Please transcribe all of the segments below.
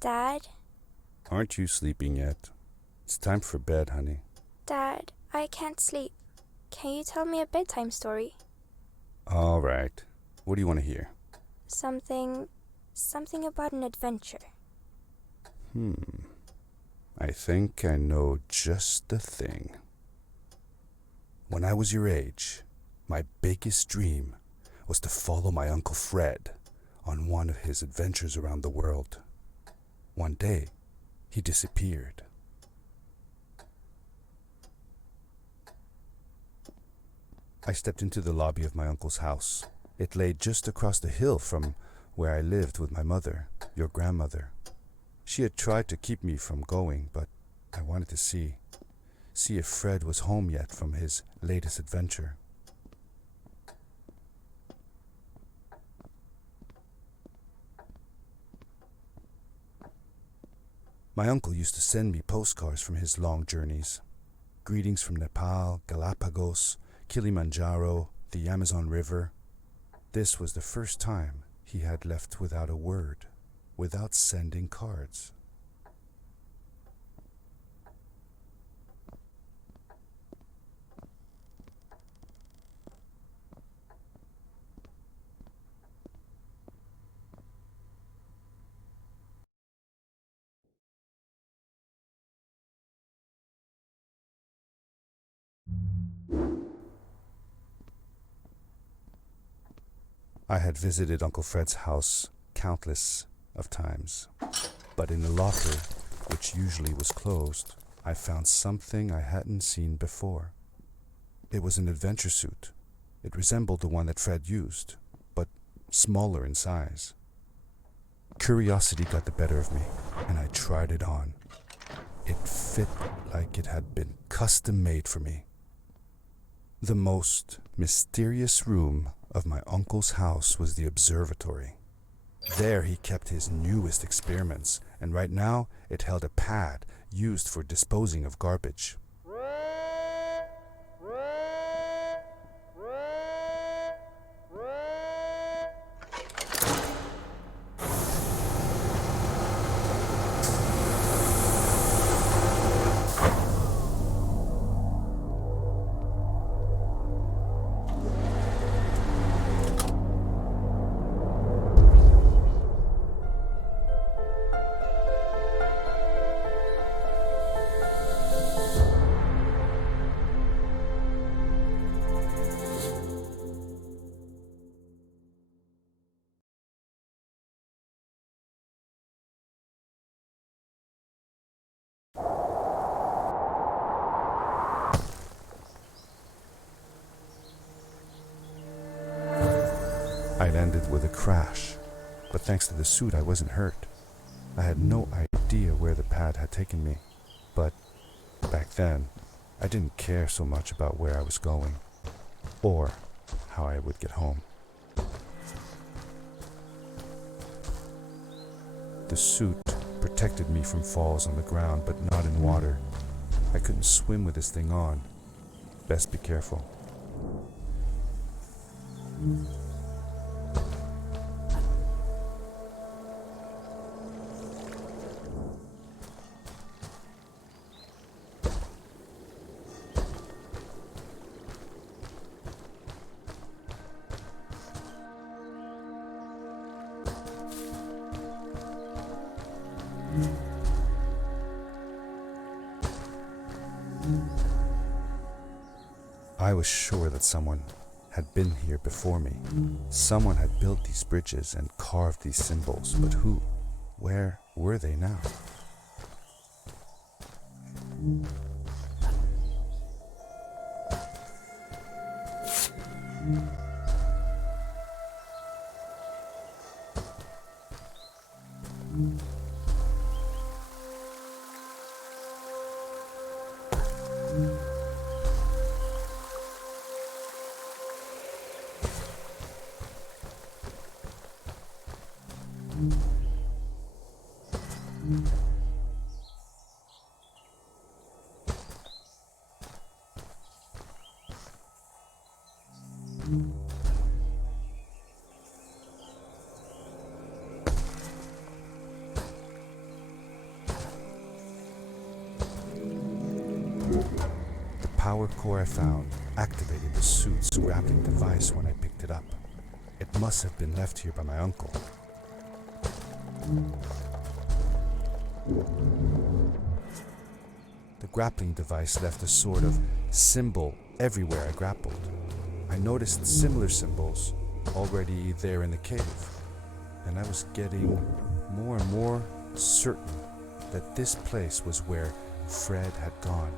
Dad? Aren't you sleeping yet? It's time for bed, honey. Dad, I can't sleep. Can you tell me a bedtime story? All right. What do you want to hear? Something about an adventure. I think I know just the thing. When I was your age, my biggest dream was to follow my Uncle Fred on one of his adventures around the world. One day, he disappeared. I stepped into the lobby of my uncle's house. It lay just across the hill from where I lived with my mother, your grandmother. She had tried to keep me from going, but I wanted to see if Fred was home yet from his latest adventure. My uncle used to send me postcards from his long journeys. Greetings from Nepal, Galapagos, Kilimanjaro, the Amazon River. This was the first time he had left without a word, without sending cards. I had visited Uncle Fred's house countless of times, but in the locker, which usually was closed, I found something I hadn't seen before. It was an adventure suit. It resembled the one that Fred used, but smaller in size. Curiosity got the better of me, and I tried it on. It fit like it had been custom made for me. The most mysterious room of my uncle's house was the observatory. There he kept his newest experiments, and right now it held a pad used for disposing of garbage. I landed with a crash, but thanks to the suit I wasn't hurt. I had no idea where the pad had taken me, but back then I didn't care so much about where I was going or how I would get home. The suit protected me from falls on the ground, but not in water. I couldn't swim with this thing on. Best be careful. I was sure that someone had been here before me. Someone had built these bridges and carved these symbols, but who? Where were they now? The power core I found activated the suit's grappling device when I picked it up. It must have been left here by my uncle. The grappling device left a sort of symbol everywhere I grappled. I noticed similar symbols already there in the cave, and I was getting more and more certain that this place was where Fred had gone.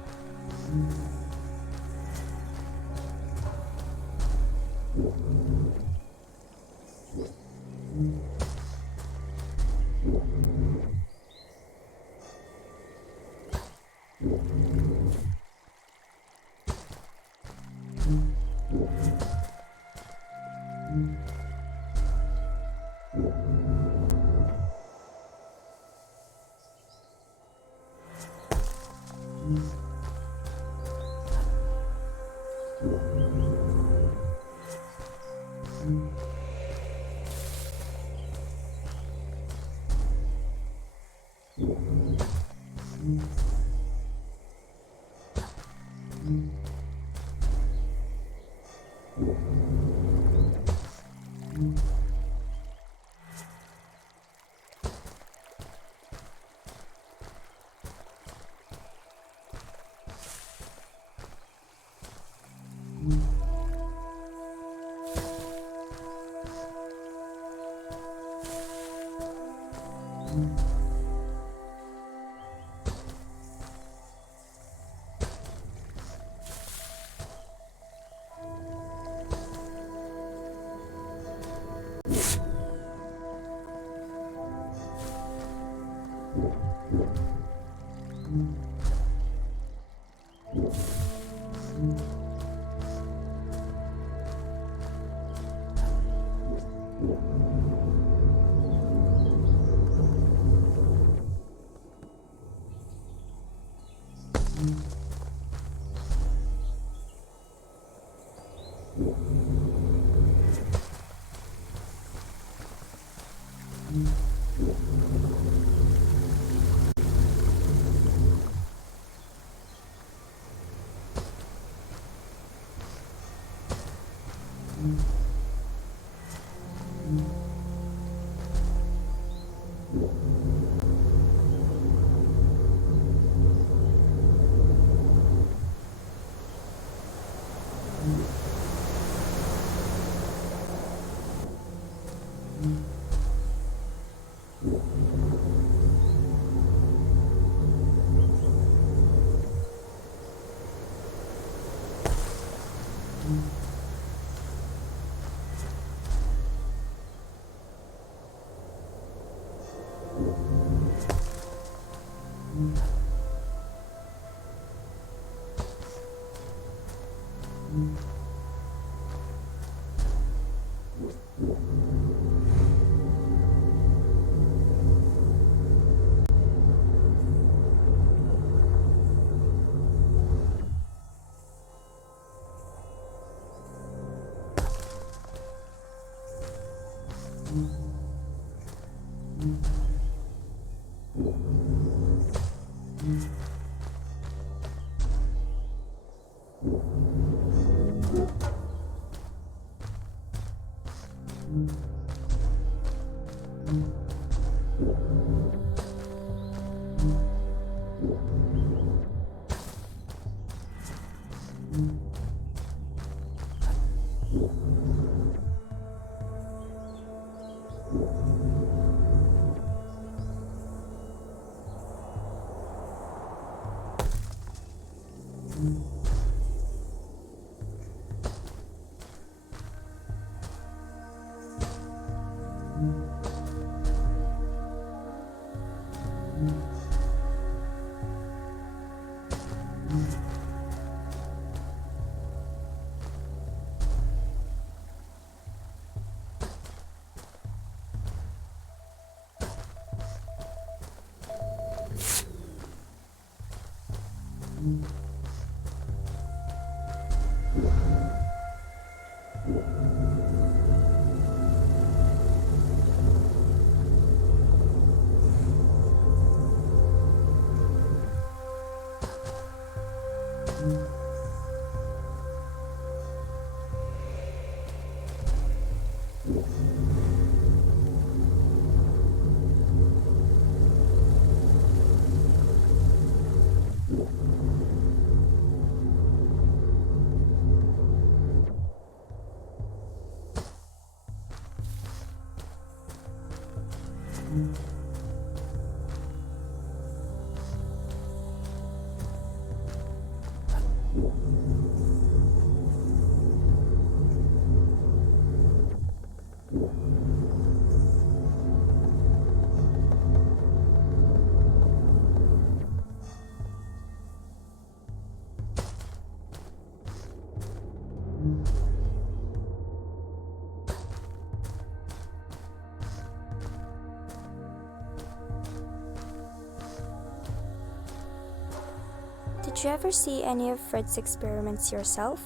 Did you ever see any of Fred's experiments yourself?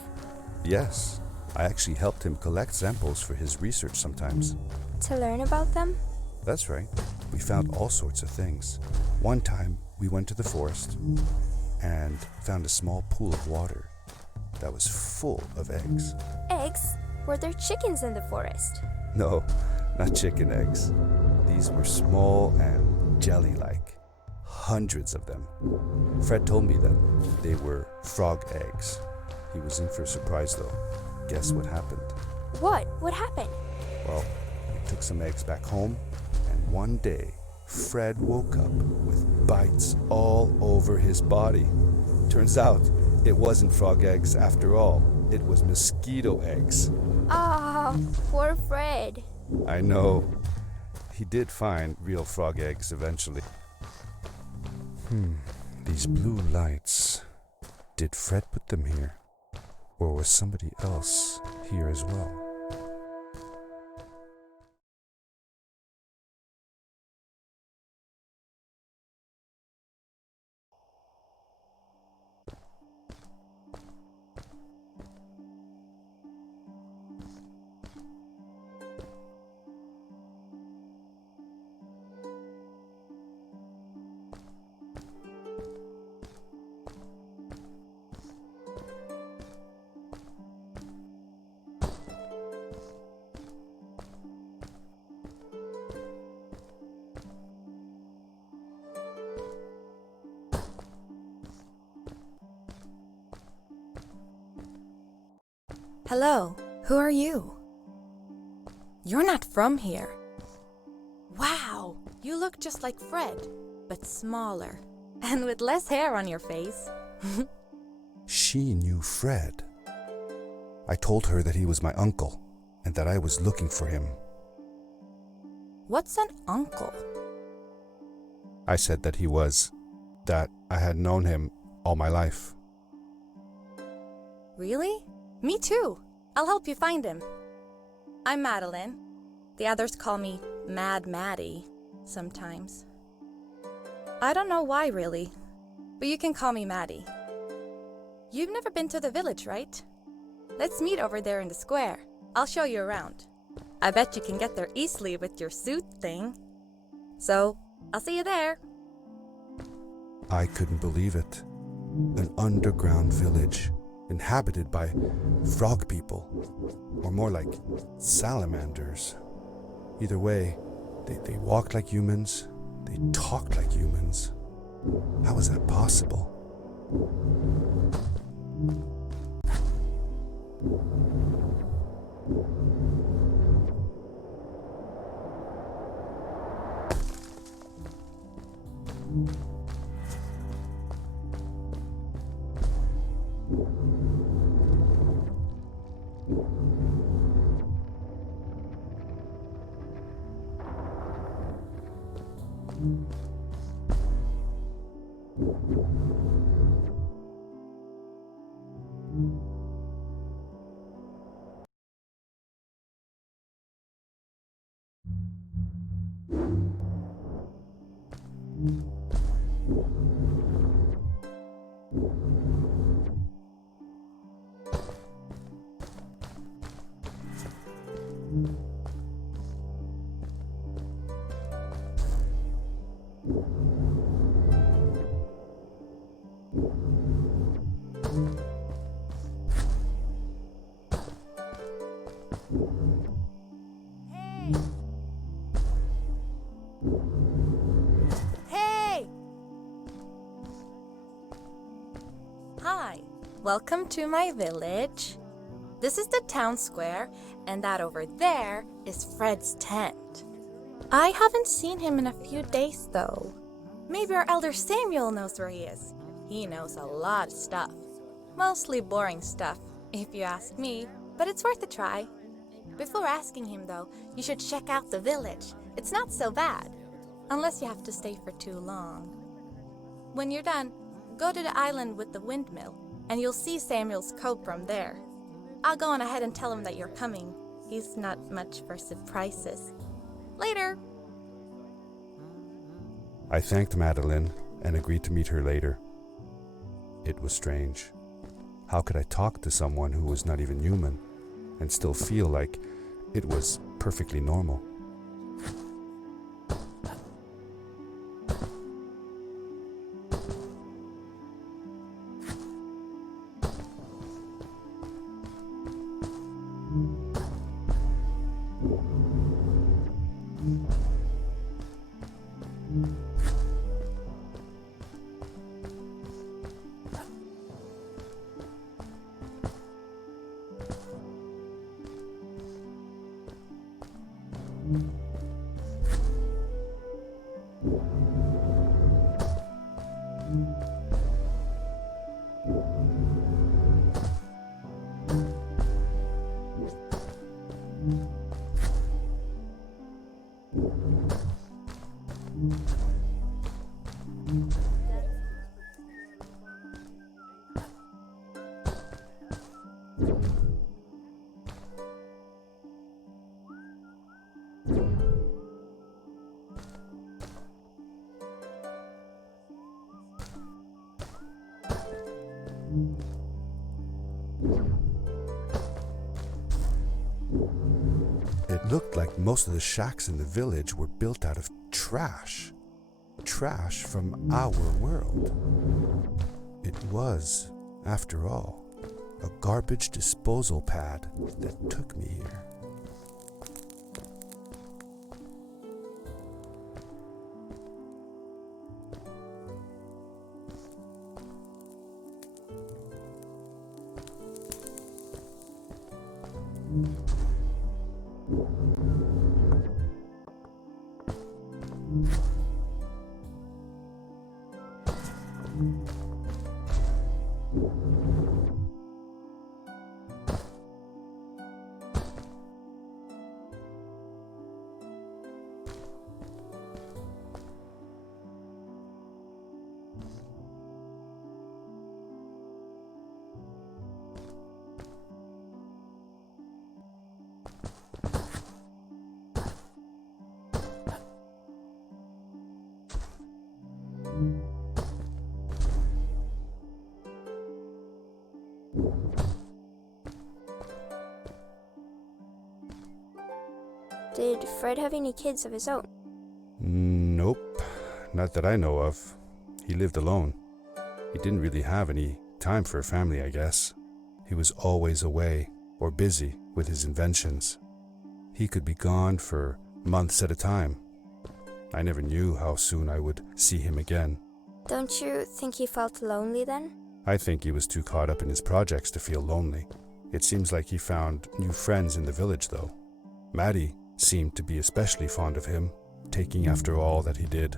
Yes, I actually helped him collect samples for his research sometimes. To learn about them? That's right. We found all sorts of things. One time, we went to the forest and found a small pool of water that was full of eggs. Eggs? Were there chickens in the forest? No, not chicken eggs. These were small and jelly-like. Hundreds of them. Fred told me that they were frog eggs. He was in for a surprise though. Guess what happened? What? What happened? Well, we took some eggs back home, and one day, Fred woke up with bites all over his body. Turns out, it wasn't frog eggs after all. It was mosquito eggs. Ah, poor Fred. I know. He did find real frog eggs eventually. These blue lights. Did Fred put them here? Or was somebody else here as well? Hello, who are you? You're not from here. Wow, you look just like Fred, but smaller, and with less hair on your face. She knew Fred. I told her that he was my uncle and that I was looking for him. What's an uncle? I said that I had known him all my life. Really? Me too. I'll help you find him. I'm Madeline. The others call me Mad Maddie sometimes. I don't know why really, but you can call me Maddie. You've never been to the village, right? Let's meet over there in the square. I'll show you around. I bet you can get there easily with your suit thing. So, I'll see you there. I couldn't believe it. An underground village inhabited by frog people, or more like salamanders. Either way, they walked like humans, they talked like humans. How is that possible? Welcome to my village. This is the town square, and that over there is Fred's tent. I haven't seen him in a few days, though. Maybe our elder Samuel knows where he is. He knows a lot of stuff. Mostly boring stuff, if you ask me, but it's worth a try. Before asking him, though, you should check out the village. It's not so bad, unless you have to stay for too long. When you're done, go to the island with the windmill, and you'll see Samuel's coat from there. I'll go on ahead and tell him that you're coming. He's not much for surprises. Later! I thanked Madeline and agreed to meet her later. It was strange. How could I talk to someone who was not even human and still feel like it was perfectly normal? It looked like most of the shacks in the village were built out of trash. Trash from our world. It was, after all, a garbage disposal pad that took me here. Did Fred have any kids of his own? Nope, not that I know of. He lived alone. He didn't really have any time for a family, I guess. He was always away or busy with his inventions. He could be gone for months at a time. I never knew how soon I would see him again. Don't you think he felt lonely then? I think he was too caught up in his projects to feel lonely. It seems like he found new friends in the village, though. Maddie seemed to be especially fond of him, taking after all that he did.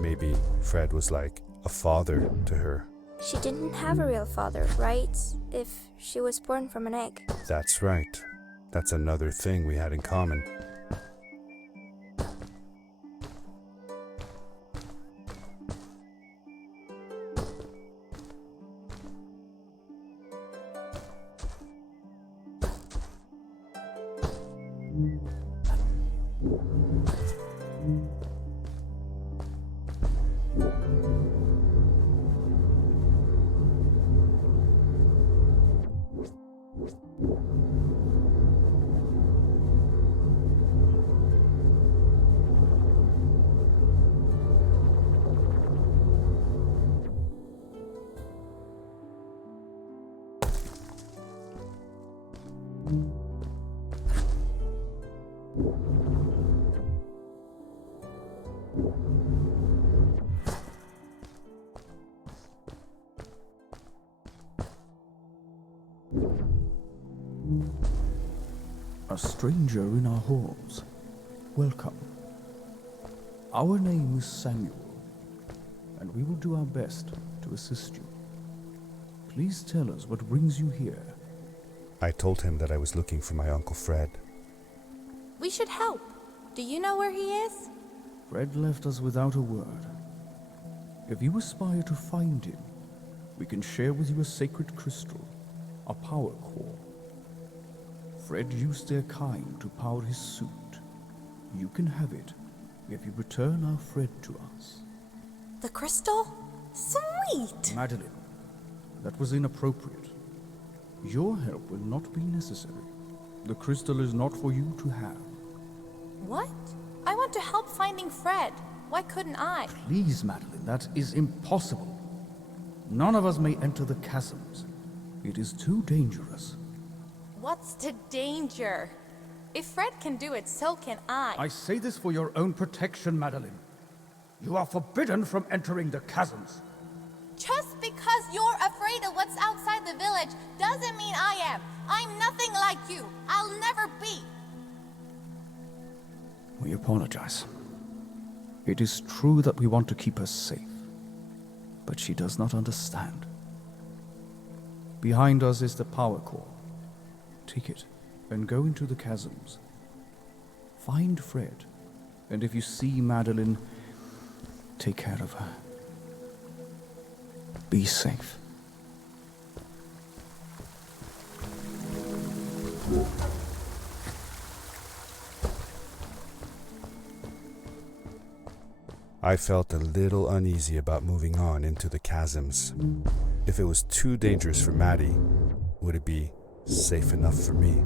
Maybe Fred was like a father to her. She didn't have a real father, right? If she was born from an egg. That's right. That's another thing we had in common. A stranger in our halls. Welcome. Our name is Samuel, and we will do our best to assist you. Please tell us what brings you here. I told him that I was looking for my Uncle Fred. We should help. Do you know where he is? Fred left us without a word. If you aspire to find him, we can share with you a sacred crystal, a power core. Fred used their kind to power his suit. You can have it if you return our Fred to us. The crystal? Sweet! Madeline, that was inappropriate. Your help will not be necessary. The crystal is not for you to have. What? I want to help finding Fred. Why couldn't I? Please, Madeline, that is impossible. None of us may enter the chasms. It is too dangerous. What's the danger? If Fred can do it, so can I. I say this for your own protection, Madeline. You are forbidden from entering the chasms. Just because you're afraid of what's outside the village doesn't mean I am. I'm nothing like you. I'll never be. We apologize. It is true that we want to keep her safe, but she does not understand. Behind us is the power core. Take it and go into the chasms. Find Fred, and if you see Madeline, take care of her. Be safe. I felt a little uneasy about moving on into the chasms. If it was too dangerous for Maddie, would it be safe enough for me?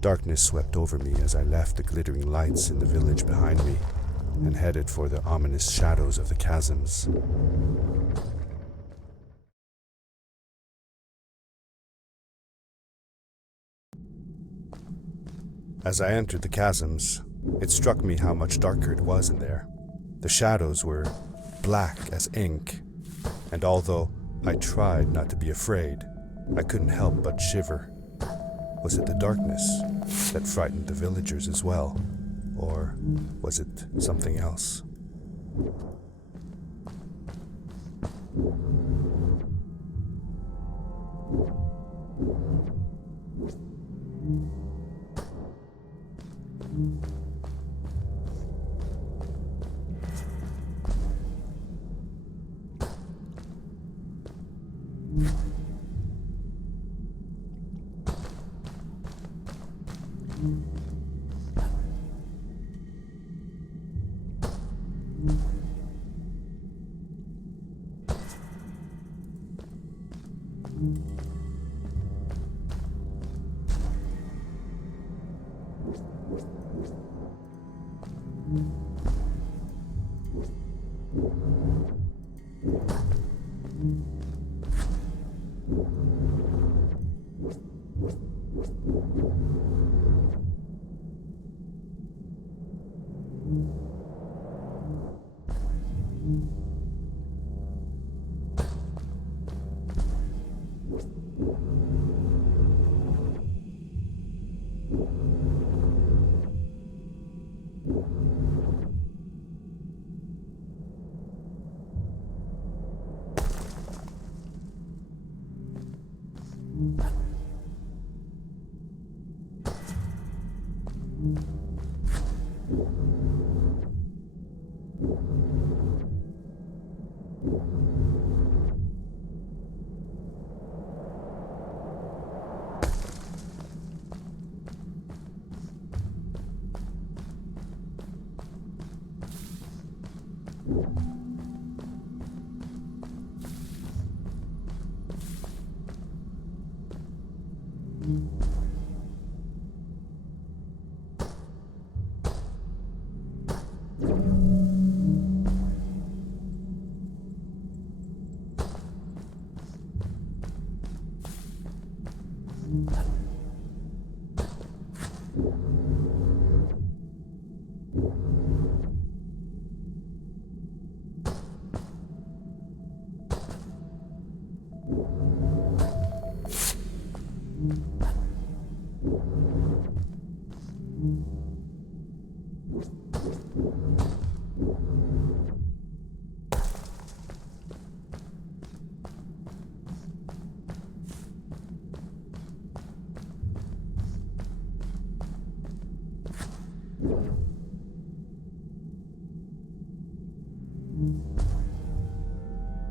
Darkness swept over me as I left the glittering lights in the village behind me and headed for the ominous shadows of the chasms. As I entered the chasms, it struck me how much darker it was in there. The shadows were black as ink, and although I tried not to be afraid, I couldn't help but shiver. Was it the darkness? that frightened the villagers as well? Or was it something else?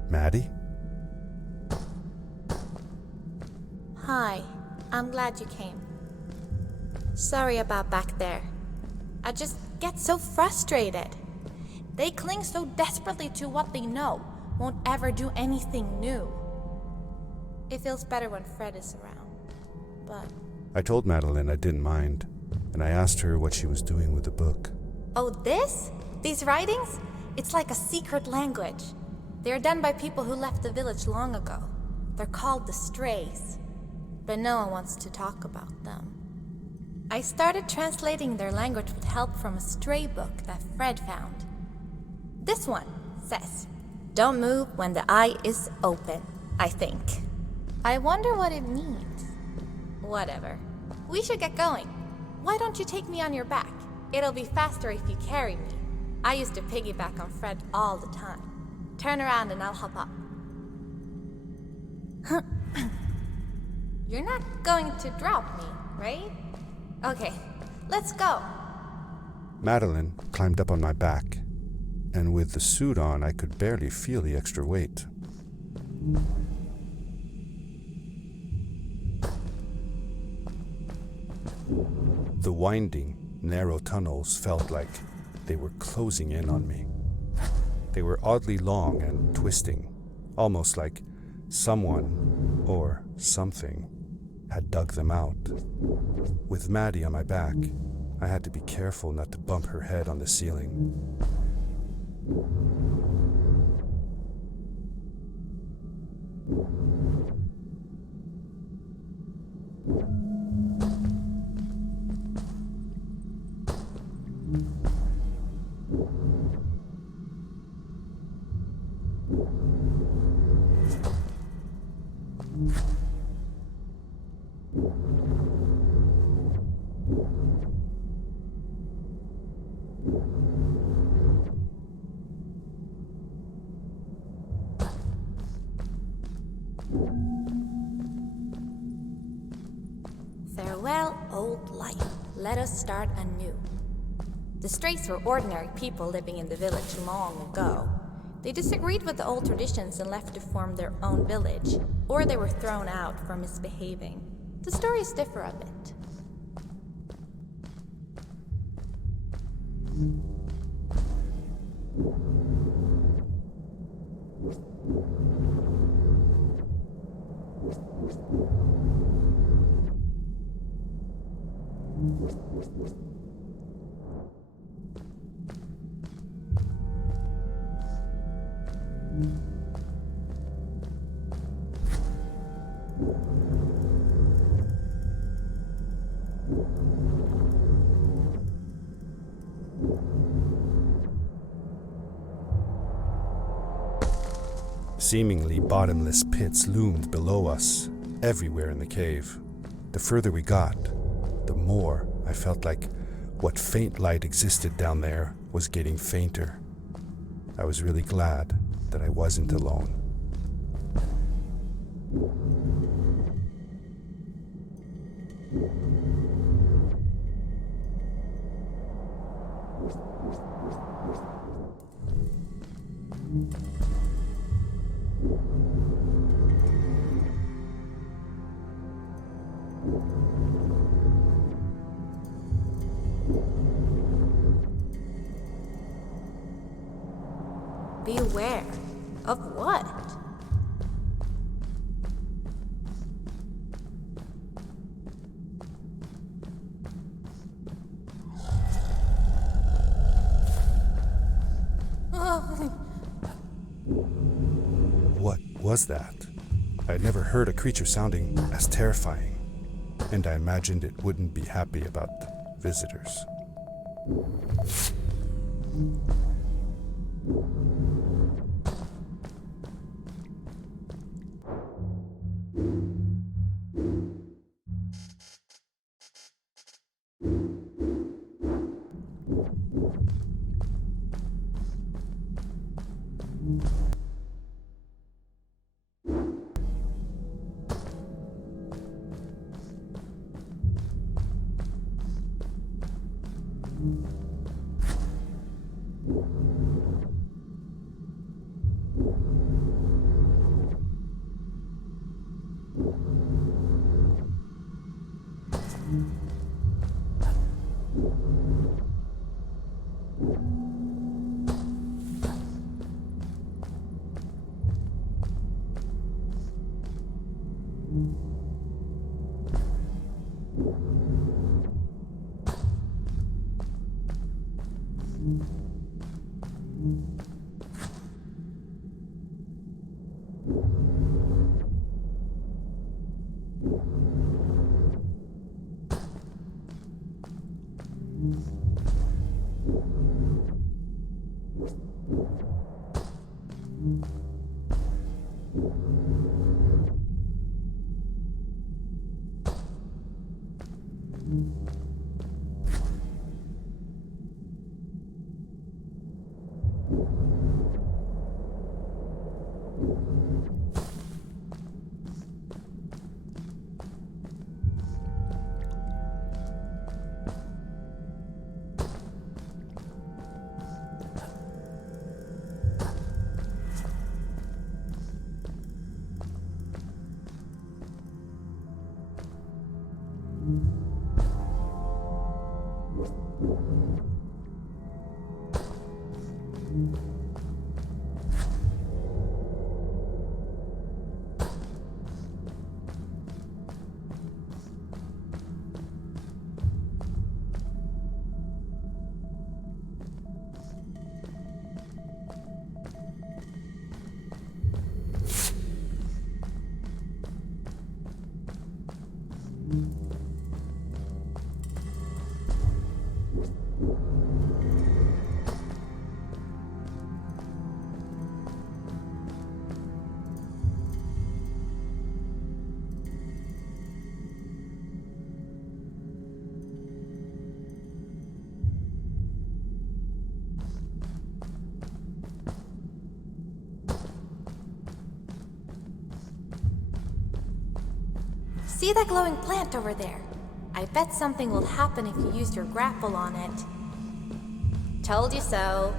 Maddie? Hi, I'm glad you came. Sorry about back there. I just get so frustrated. They cling so desperately to what they know, won't ever do anything new. It feels better when Fred is around, but... I told Madeline I didn't mind, and I asked her what she was doing with the book. Oh, this? These writings? It's like a secret language. They are done by people who left the village long ago. They're called the Strays, but no one wants to talk about them. I started translating their language with help from a stray book that Fred found. This one says, "Don't move when the eye is open," I think. I wonder what it means. Whatever. We should get going. Why don't you take me on your back? It'll be faster if you carry me. I used to piggyback on Fred all the time. Turn around and I'll hop up. You're not going to drop me, right? Okay, let's go. Madeline climbed up on my back, and with the suit on, I could barely feel the extra weight. The winding, narrow tunnels felt like they were closing in on me. They were oddly long and twisting, almost like someone or something had dug them out. With Maddie on my back, I had to be careful not to bump her head on the ceiling. Farewell, old life. Let us start anew. The Strays were ordinary people living in the village long ago. They disagreed with the old traditions and left to form their own village, or they were thrown out for misbehaving. The stories differ a bit. Seemingly bottomless pits loomed below us, everywhere in the cave. The further we got, the more I felt like what faint light existed down there was getting fainter. I was really glad that I wasn't alone. Beware. Of what? What was that? I had never heard a creature sounding as terrifying, and I imagined it wouldn't be happy about visitors. See that glowing plant over there? I bet something will happen if you use your grapple on it. Told you so.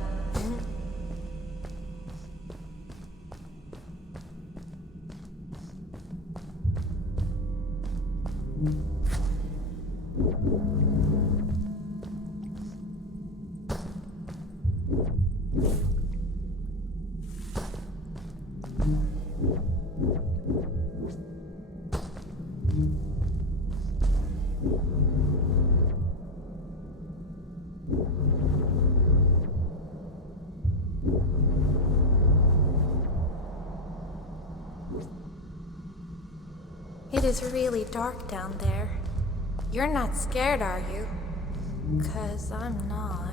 It is really dark down there. You're not scared, are you? 'Cause I'm not.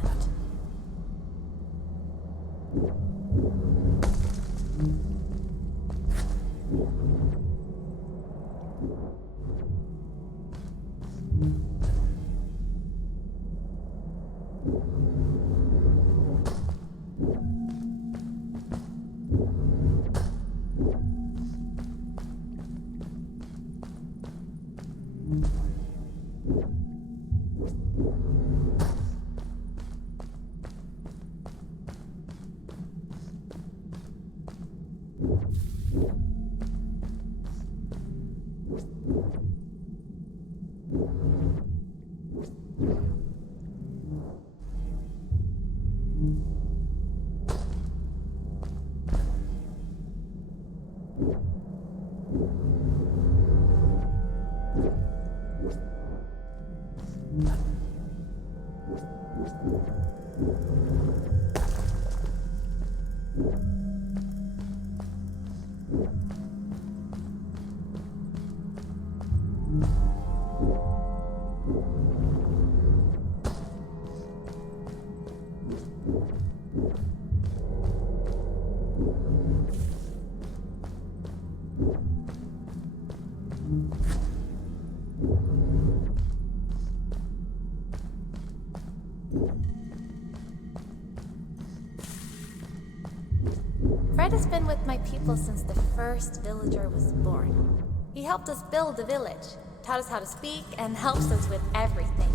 Fred has been with my people since the first villager was born. He helped us build the village, taught us how to speak, and helps us with everything.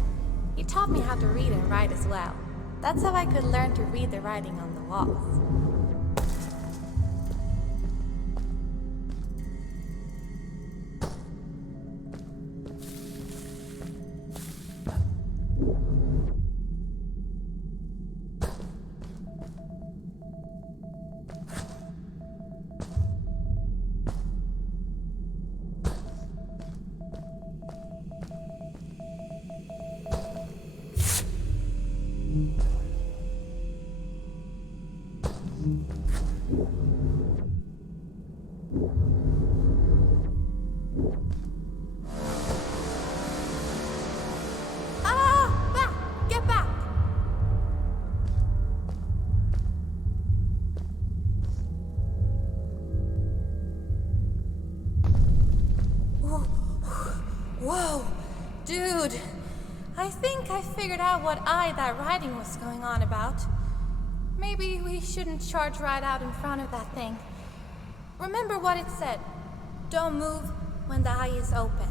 He taught me how to read and write as well. That's how I could learn to read the writing on the walls. Get back! Whoa, dude. I think I figured out what that writing was going on about. Maybe we shouldn't charge right out in front of that thing. Remember what it said. Don't move when the eye is open.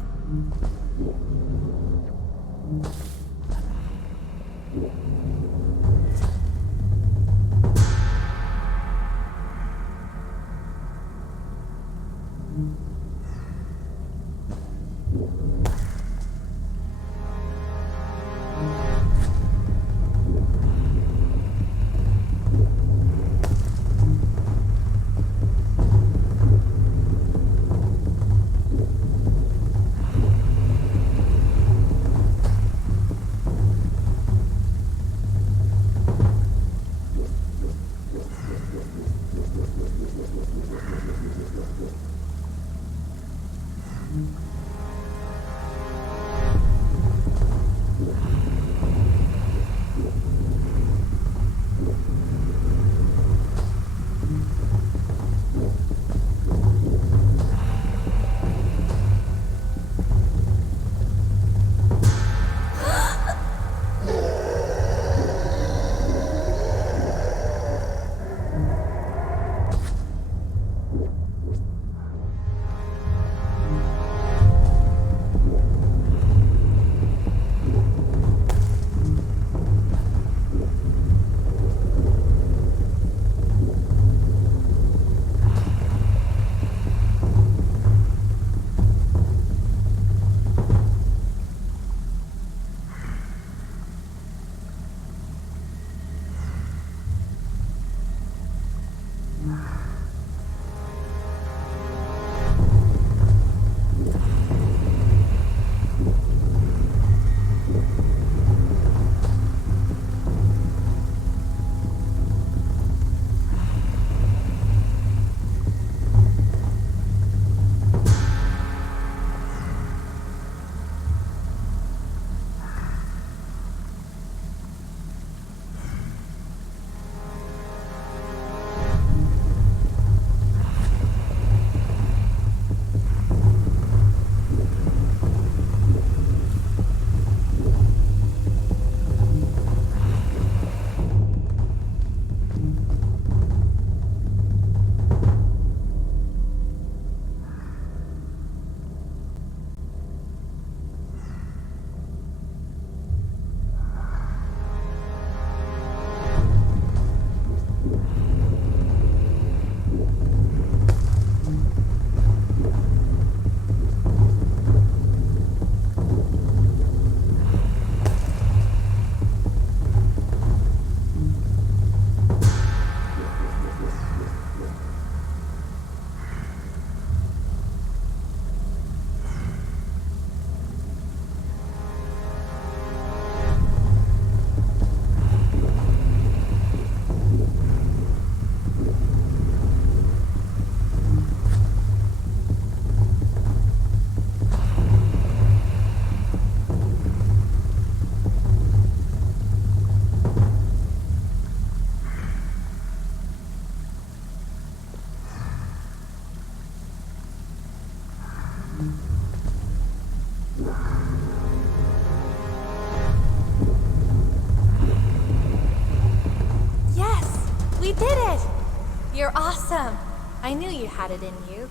you're awesome. I knew you had it in you.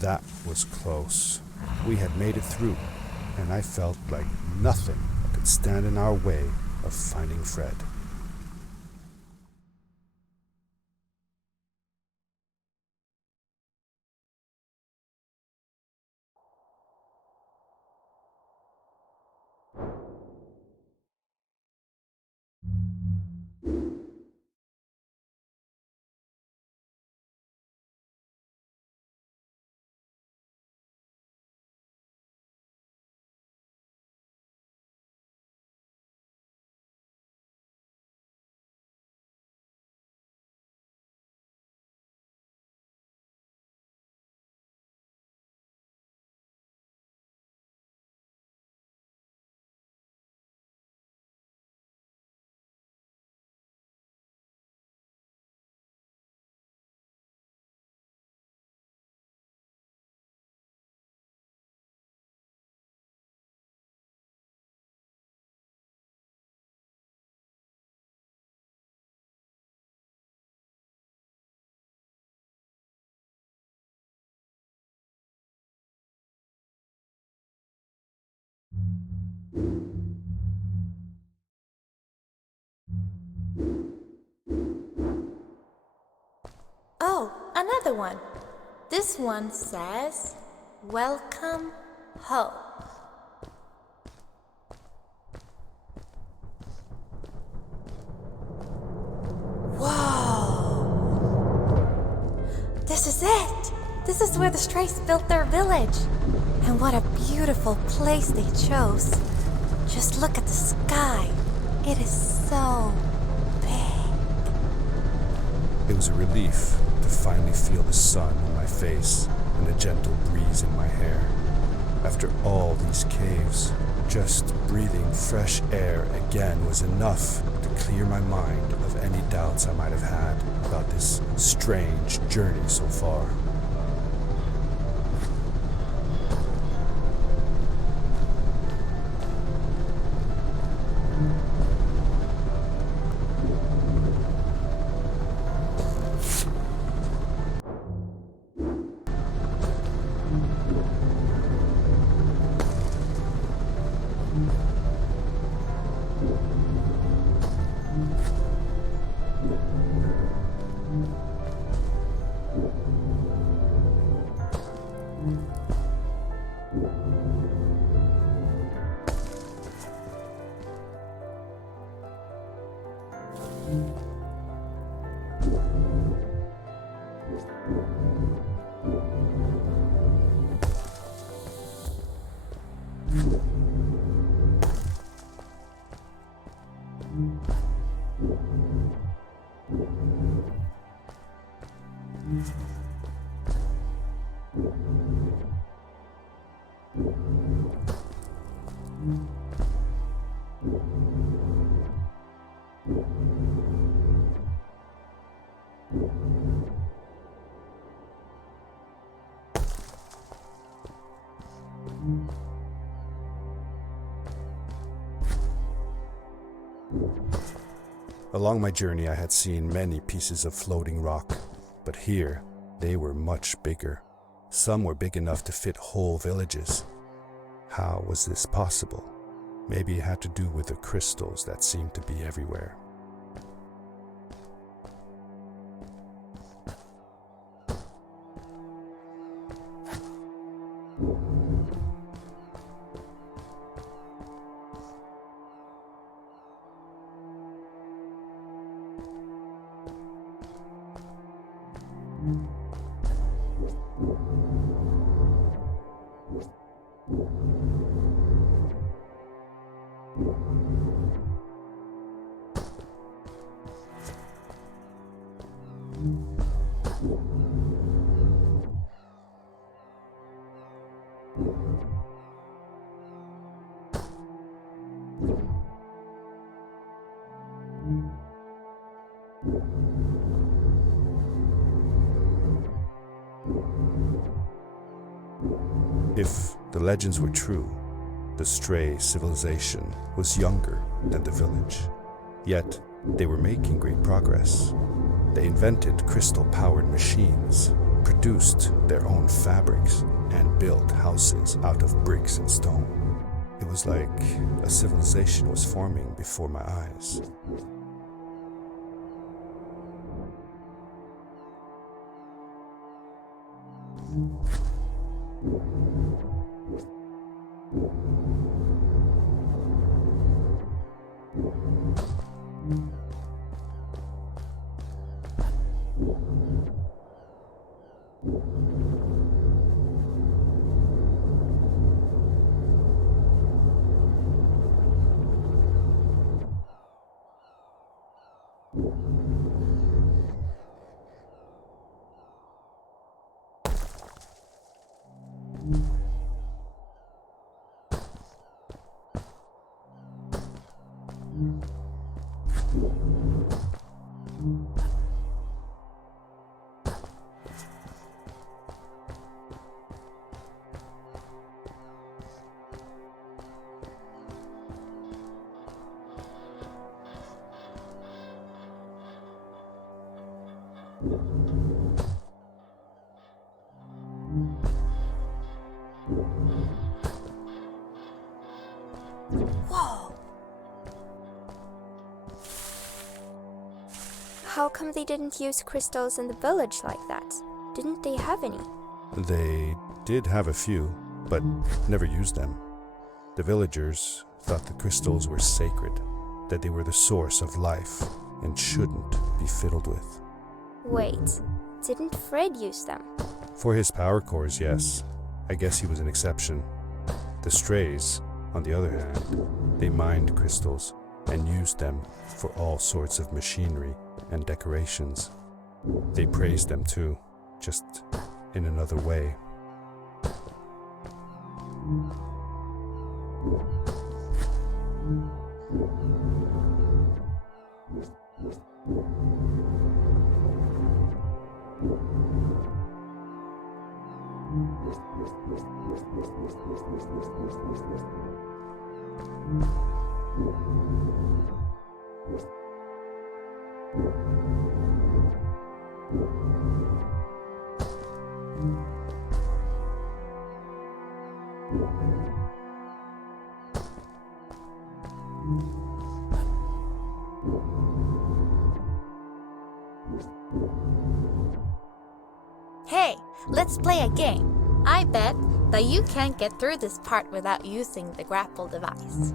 That was close. We had made it through, and I felt like nothing could stand in our way of finding Fred. Oh, another one. This one says, "Welcome home." Whoa! This is it! This is where the Strays built their village. And what a beautiful place they chose. Just look at the sky. It is so big. It was a relief to finally feel the sun on my face and a gentle breeze in my hair. After all these caves, just breathing fresh air again was enough to clear my mind of any doubts I might have had about this strange journey so far. Along my journey, I had seen many pieces of floating rock, but here they were much bigger. Some were big enough to fit whole villages. How was this possible? Maybe it had to do with the crystals that seemed to be everywhere. If the legends were true, the Stray civilization was younger than the village, yet they were making great progress. They invented crystal-powered machines, produced their own fabrics, and built houses out of bricks and stone. It was like a civilization was forming before my eyes. Whoa! How come they didn't use crystals in the village like that? Didn't they have any? They did have a few, but never used them. The villagers thought the crystals were sacred, that they were the source of life and shouldn't be fiddled with. Wait, didn't Fred use them? For his power cores, yes. I guess he was an exception. The strays, on the other hand, they mined crystals and used them for all sorts of machinery and decorations. They praised them too, just in another way. Hey, let's play a game. I bet that you can't get through this part without using the grapple device.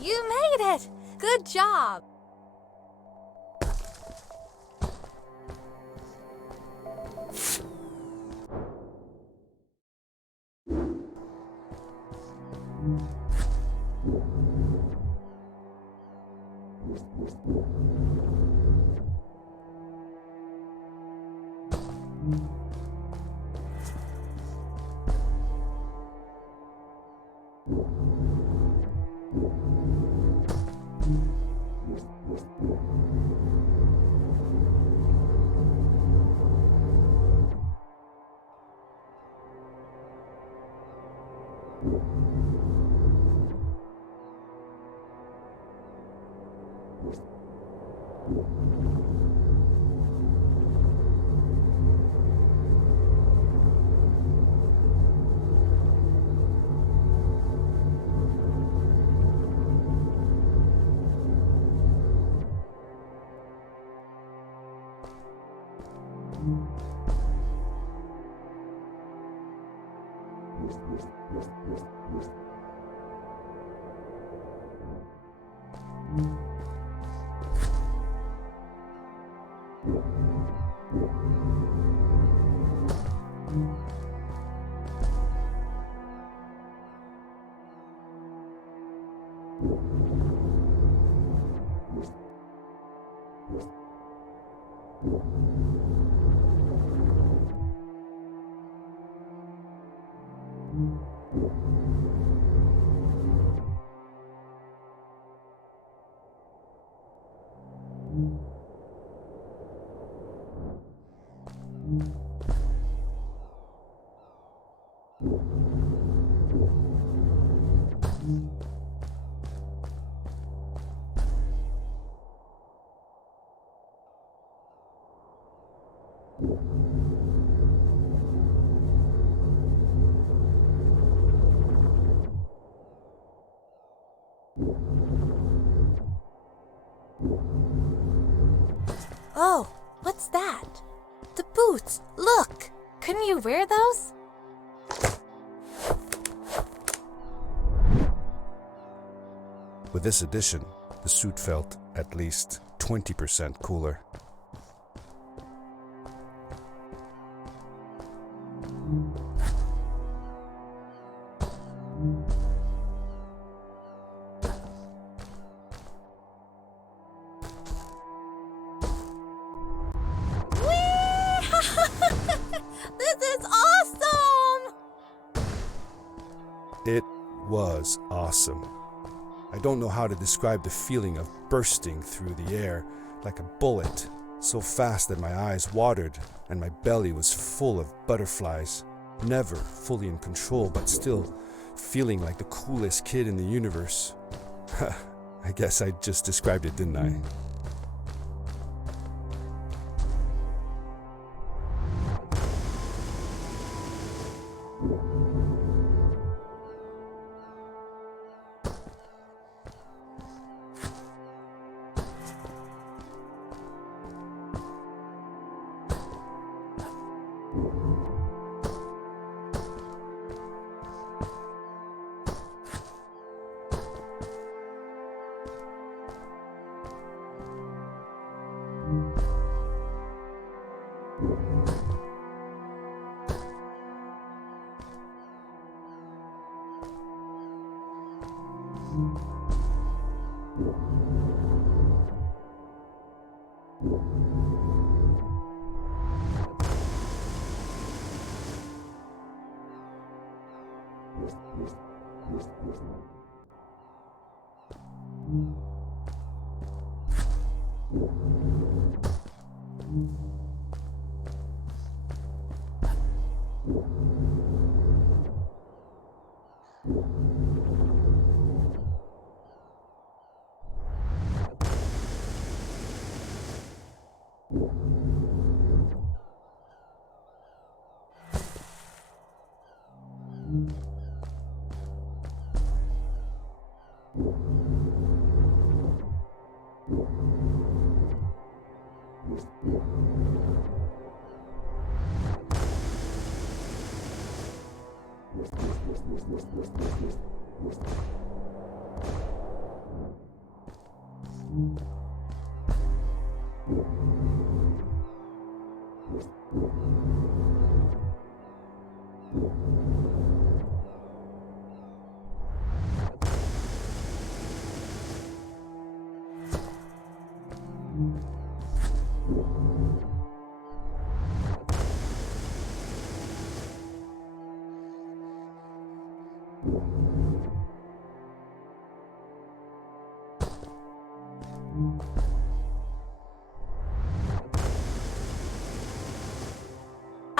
You made it! Good job! Oh, what's that? The boots! Look! Couldn't you wear those? With this addition, the suit felt at least 20% cooler. This is awesome! It was awesome. I don't know how to describe the feeling of bursting through the air like a bullet, so fast that my eyes watered and my belly was full of butterflies, never fully in control, but still feeling like the coolest kid in the universe. I guess I just described it, didn't I?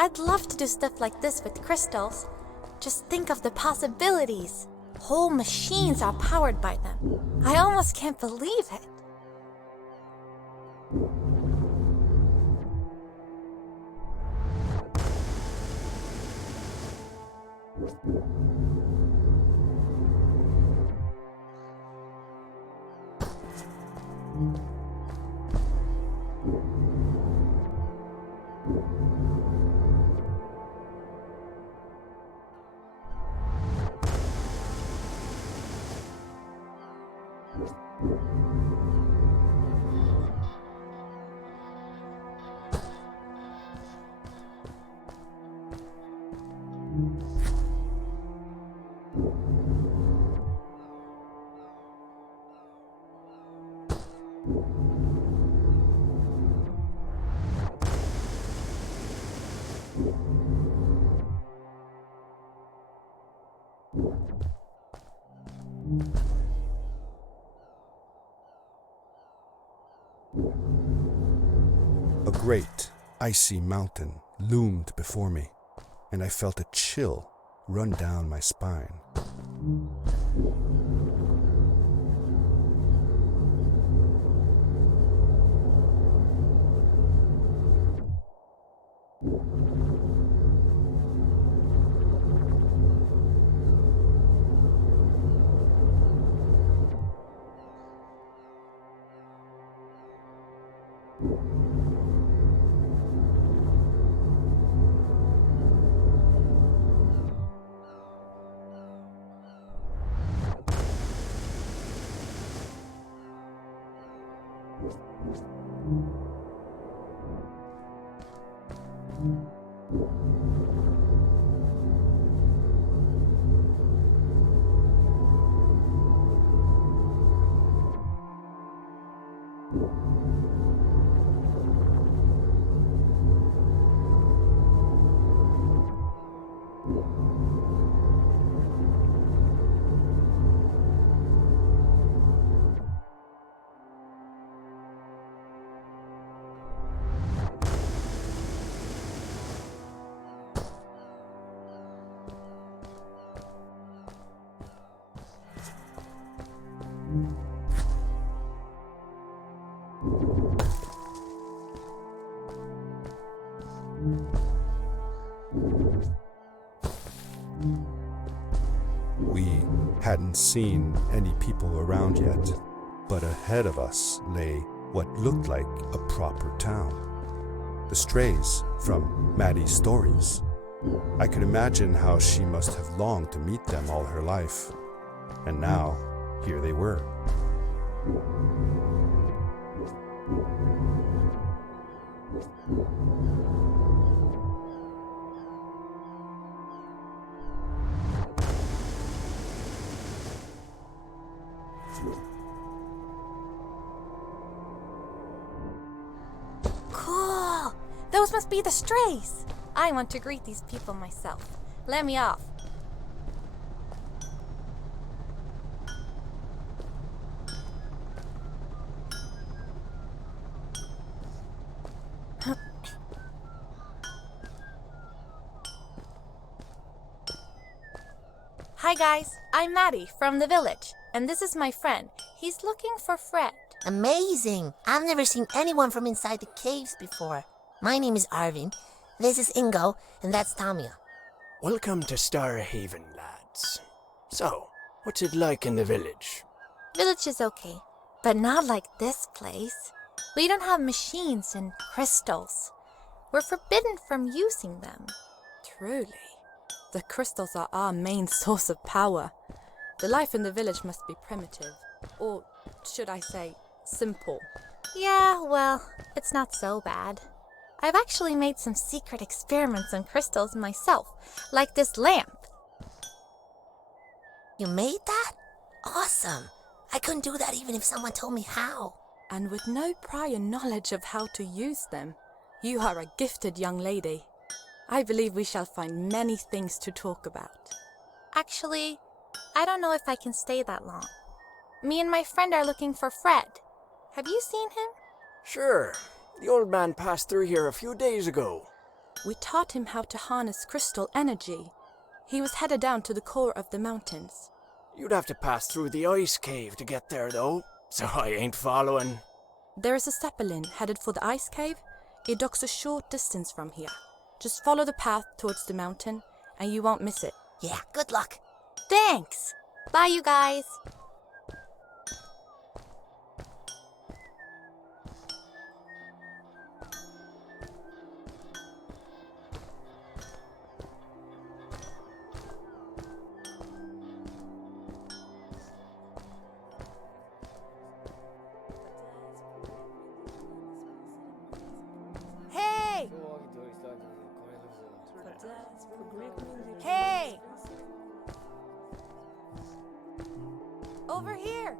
I'd love to do stuff like this with crystals. Just think of the possibilities. Whole machines are powered by them. I almost can't believe it. A great, icy mountain loomed before me, and I felt a chill run down my spine. We hadn't seen any people around yet, but ahead of us lay what looked like a proper town. The strays from Maddie's stories. I could imagine how she must have longed to meet them all her life. And now, here they were. Cool! Those must be the strays. I want to greet these people myself. Let me off. Hi guys, I'm Maddie from the village, and this is my friend. He's looking for Fred. Amazing! I've never seen anyone from inside the caves before. My name is Arvin, this is Ingo, and that's Tamia. Welcome to Starhaven, lads. So, what's it like in the village? Village is okay, but not like this place. We don't have machines and crystals. We're forbidden from using them. Truly. The crystals are our main source of power. The life in the village must be primitive. Or should I say, simple. Yeah, well, it's not so bad. I've actually made some secret experiments on crystals myself, like this lamp. You made that? Awesome! I couldn't do that even if someone told me how. And with no prior knowledge of how to use them, you are a gifted young lady. I believe we shall find many things to talk about. Actually, I don't know if I can stay that long. Me and my friend are looking for Fred. Have you seen him? Sure. The old man passed through here a few days ago. We taught him how to harness crystal energy. He was headed down to the core of the mountains. You'd have to pass through the ice cave to get there, though, so I ain't following. There is a zeppelin headed for the ice cave. It docks a short distance from here. Just follow the path towards the mountain, and you won't miss it. Yeah, good luck. Thanks! Bye, you guys! Hey! Hey! Over here!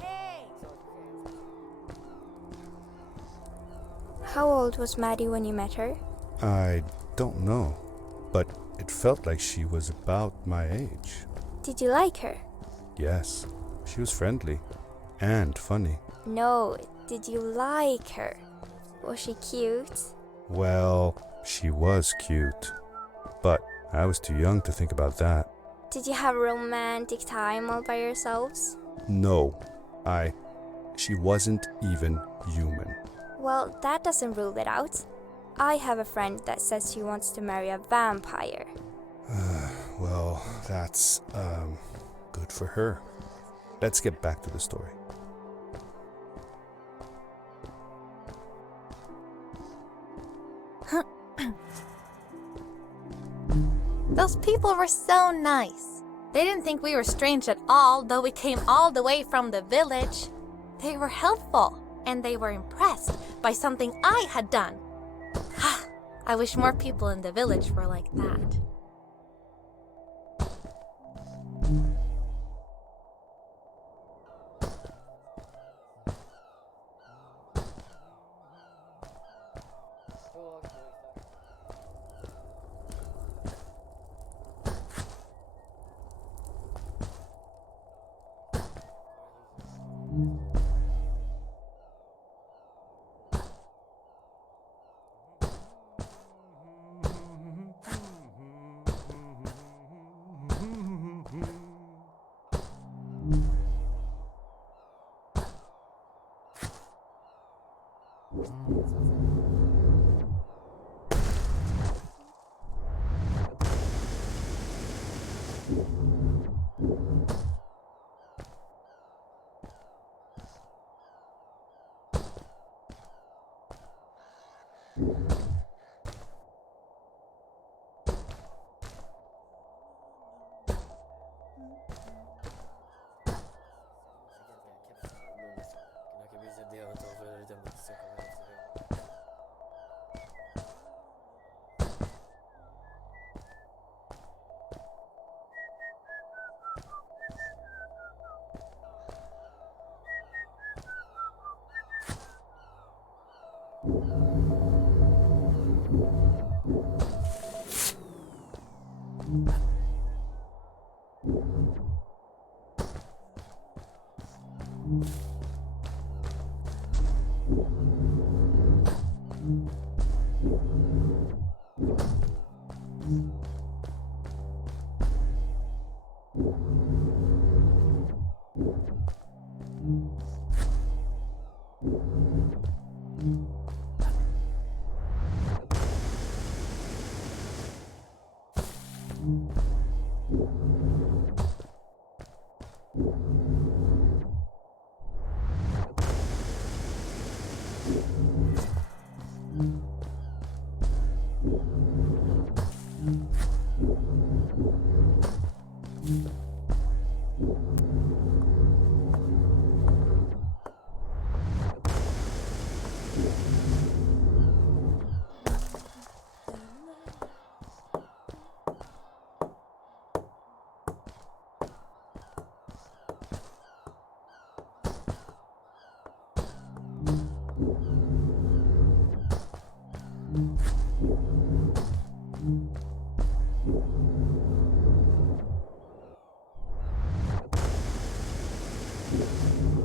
Hey! How old was Maddie when you met her? I don't know, but it felt like she was about my age. Did you like her? Yes, she was friendly and funny. No, did you like her? Was she cute? Well, she was cute, but I was too young to think about that. Did you have a romantic time all by yourselves? No, she wasn't even human. Well, that doesn't rule it out. I have a friend that says she wants to marry a vampire. Well, that's, good for her. Let's get back to the story. Those people were so nice. They didn't think we were strange at all, though we came all the way from the village. They were helpful, and they were impressed by something I had done. I wish more people in the village were like that.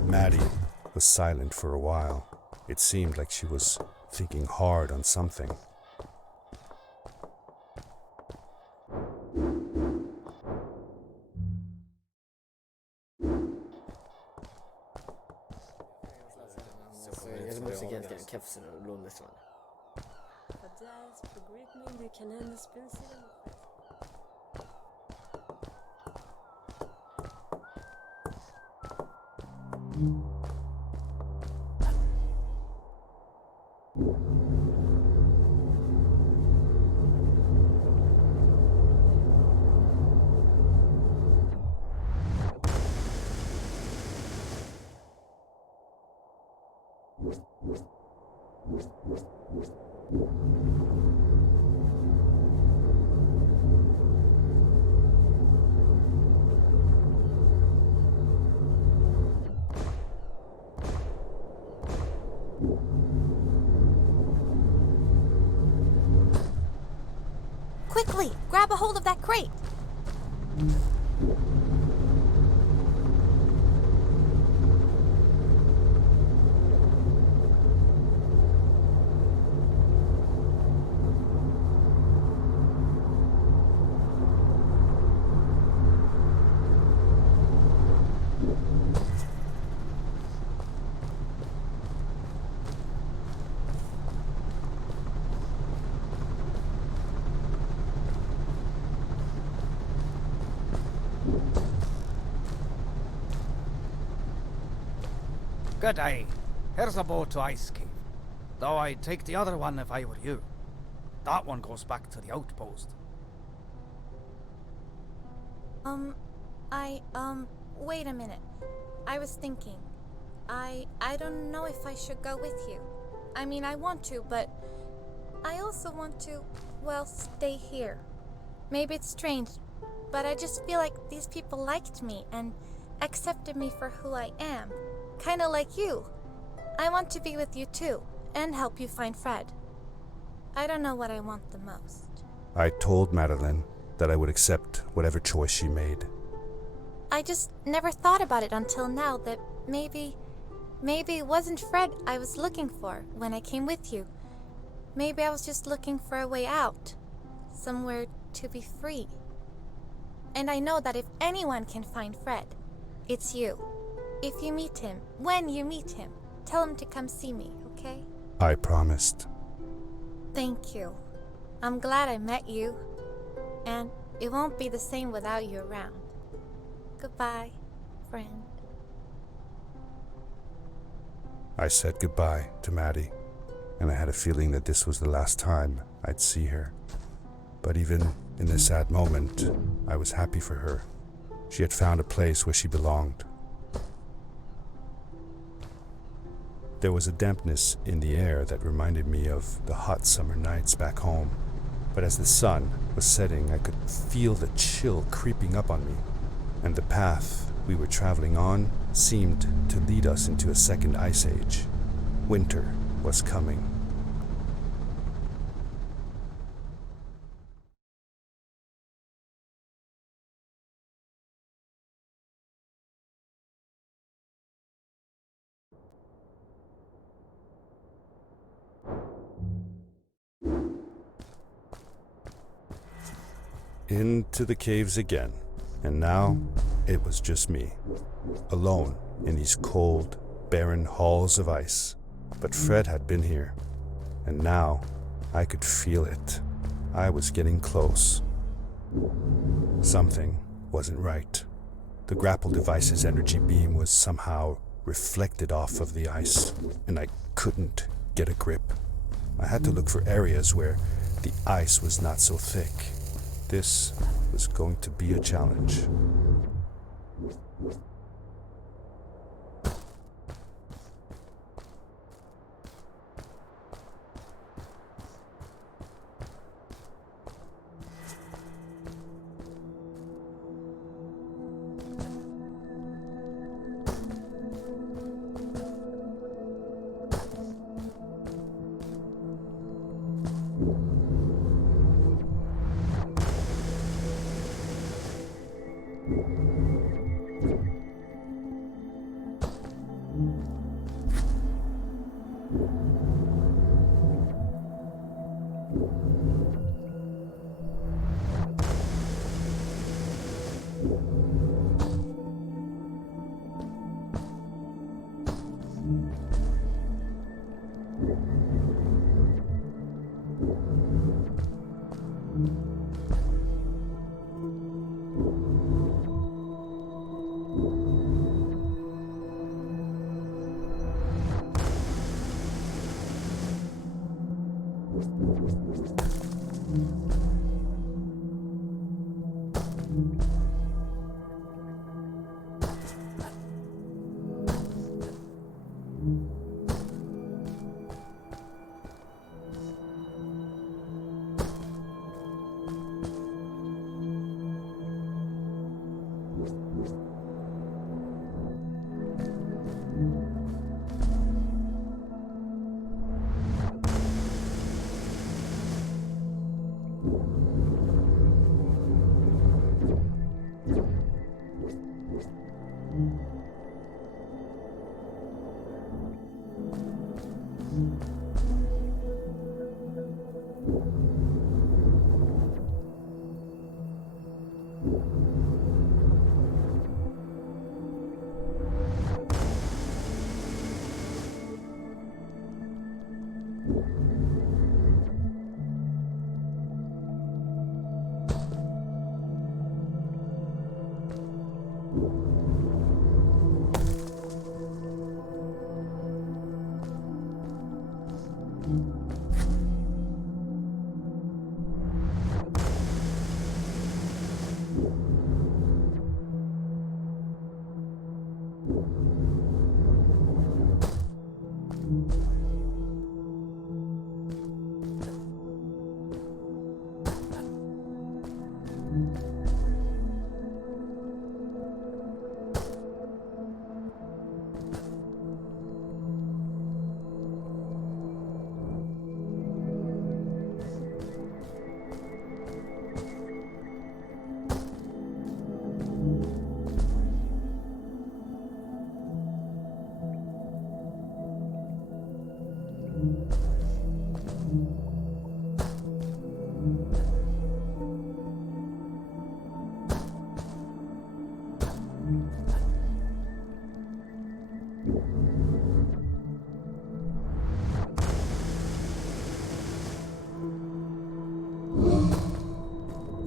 Maddie was silent for a while. It seemed like she was thinking hard on something. grab a hold of that crate. Good day. Here's a boat to Ice Cave. Though I'd take the other one if I were you. That one goes back to the outpost. Wait a minute. I was thinking. I don't know if I should go with you. I mean, I want to, but I also want to, well, stay here. Maybe it's strange, but I just feel like these people liked me and accepted me for who I am. Kinda like you. I want to be with you too, and help you find Fred. I don't know what I want the most. I told Madeline that I would accept whatever choice she made. I just never thought about it until now that maybe it wasn't Fred I was looking for when I came with you. Maybe I was just looking for a way out. Somewhere to be free. And I know that if anyone can find Fred, it's you. If you meet him, when you meet him, tell him to come see me, okay? I promised. Thank you. I'm glad I met you. And it won't be the same without you around. Goodbye, friend. I said goodbye to Maddie, and I had a feeling that this was the last time I'd see her. But even in this sad moment, I was happy for her. She had found a place where she belonged. There was a dampness in the air that reminded me of the hot summer nights back home. But as the sun was setting, I could feel the chill creeping up on me, and the path we were traveling on seemed to lead us into a second ice age. Winter was coming. Into the caves again, and now it was just me, alone in these cold, barren halls of ice. But Fred had been here, and now I could feel it. I was getting close. Something wasn't right. The grapple device's energy beam was somehow reflected off of the ice, and I couldn't get a grip. I had to look for areas where the ice was not so thick. This was going to be a challenge.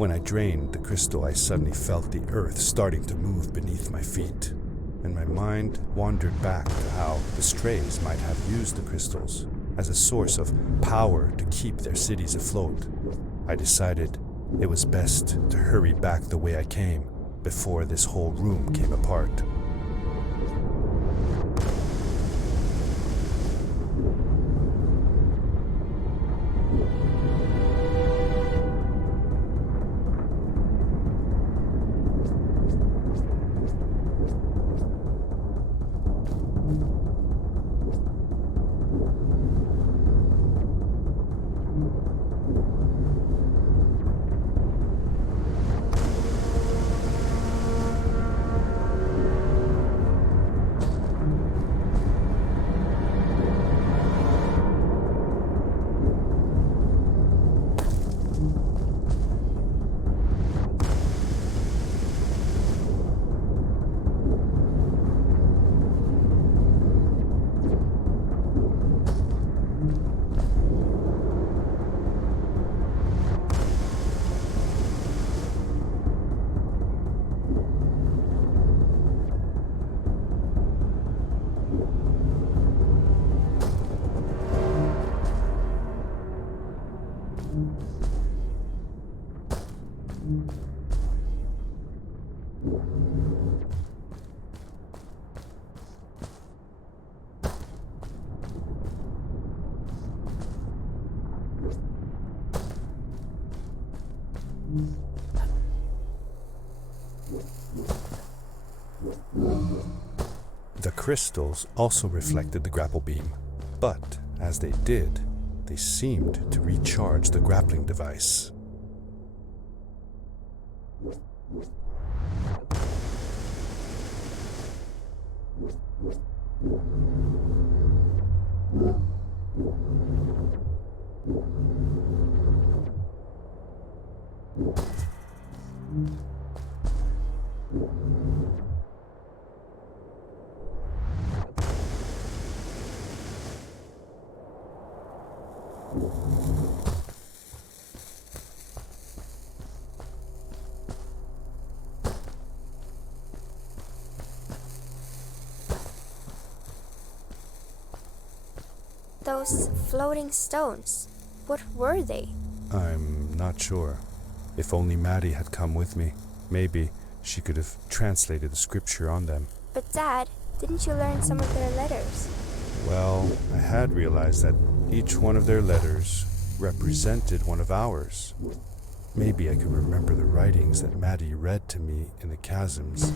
When I drained the crystal, I suddenly felt the earth starting to move beneath my feet, and my mind wandered back to how the strays might have used the crystals as a source of power to keep their cities afloat. I decided it was best to hurry back the way I came before this whole room came apart. The crystals also reflected the grapple beam, but as they did, they seemed to recharge the grappling device. Those floating stones, what were they? I'm not sure. If only Maddie had come with me, maybe she could have translated the scripture on them. But Dad, didn't you learn some of their letters? Well, I had realized that each one of their letters represented one of ours. Maybe I could remember the writings that Maddie read to me in the chasms.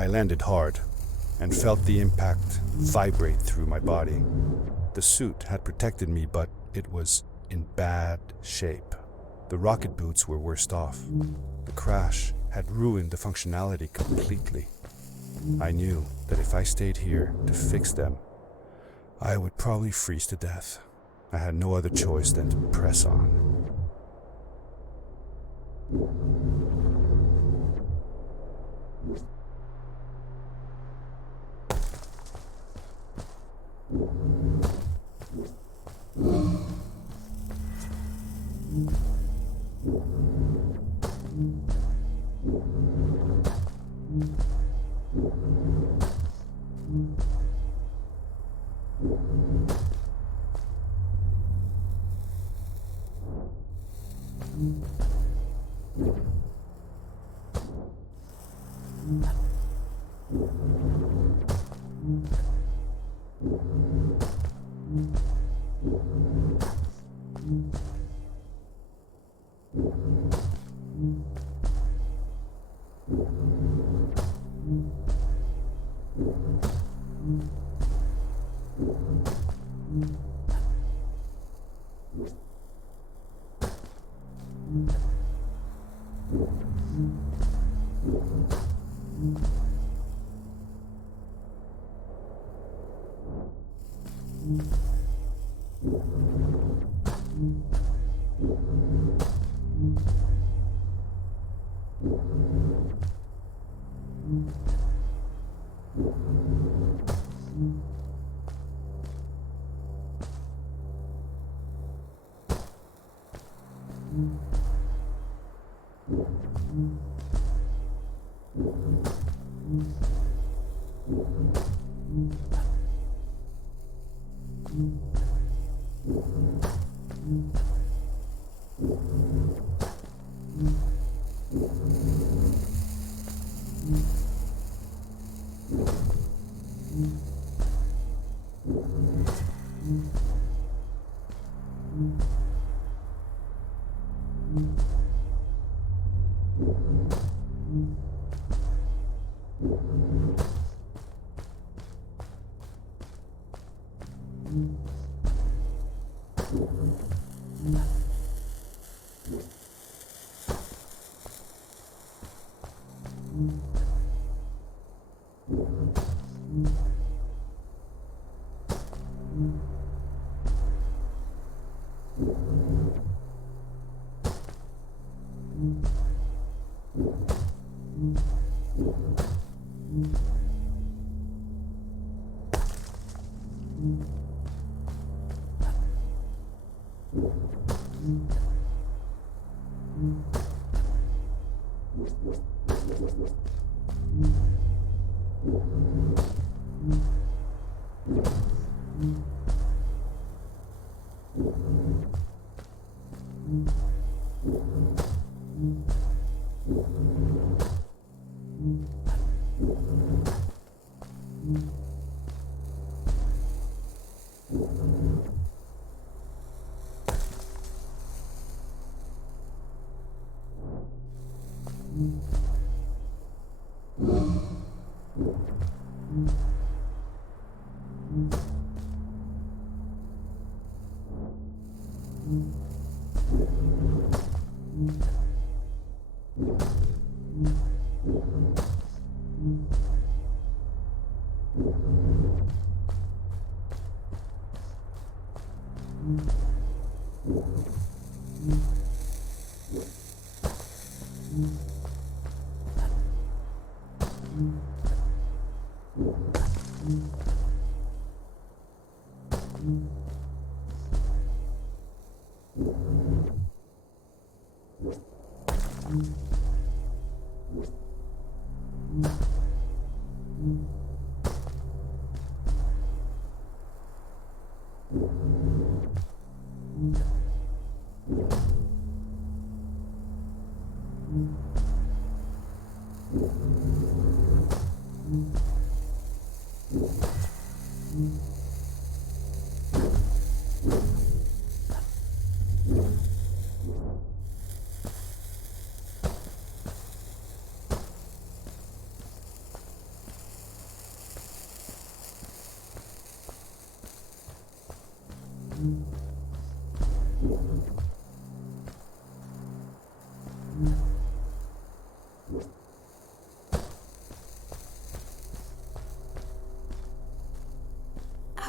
I landed hard and felt the impact vibrate through my body. The suit had protected me, but it was in bad shape. The rocket boots were worst off. The crash had ruined the functionality completely. I knew that if I stayed here to fix them, I would probably freeze to death. I had no other choice than to press on.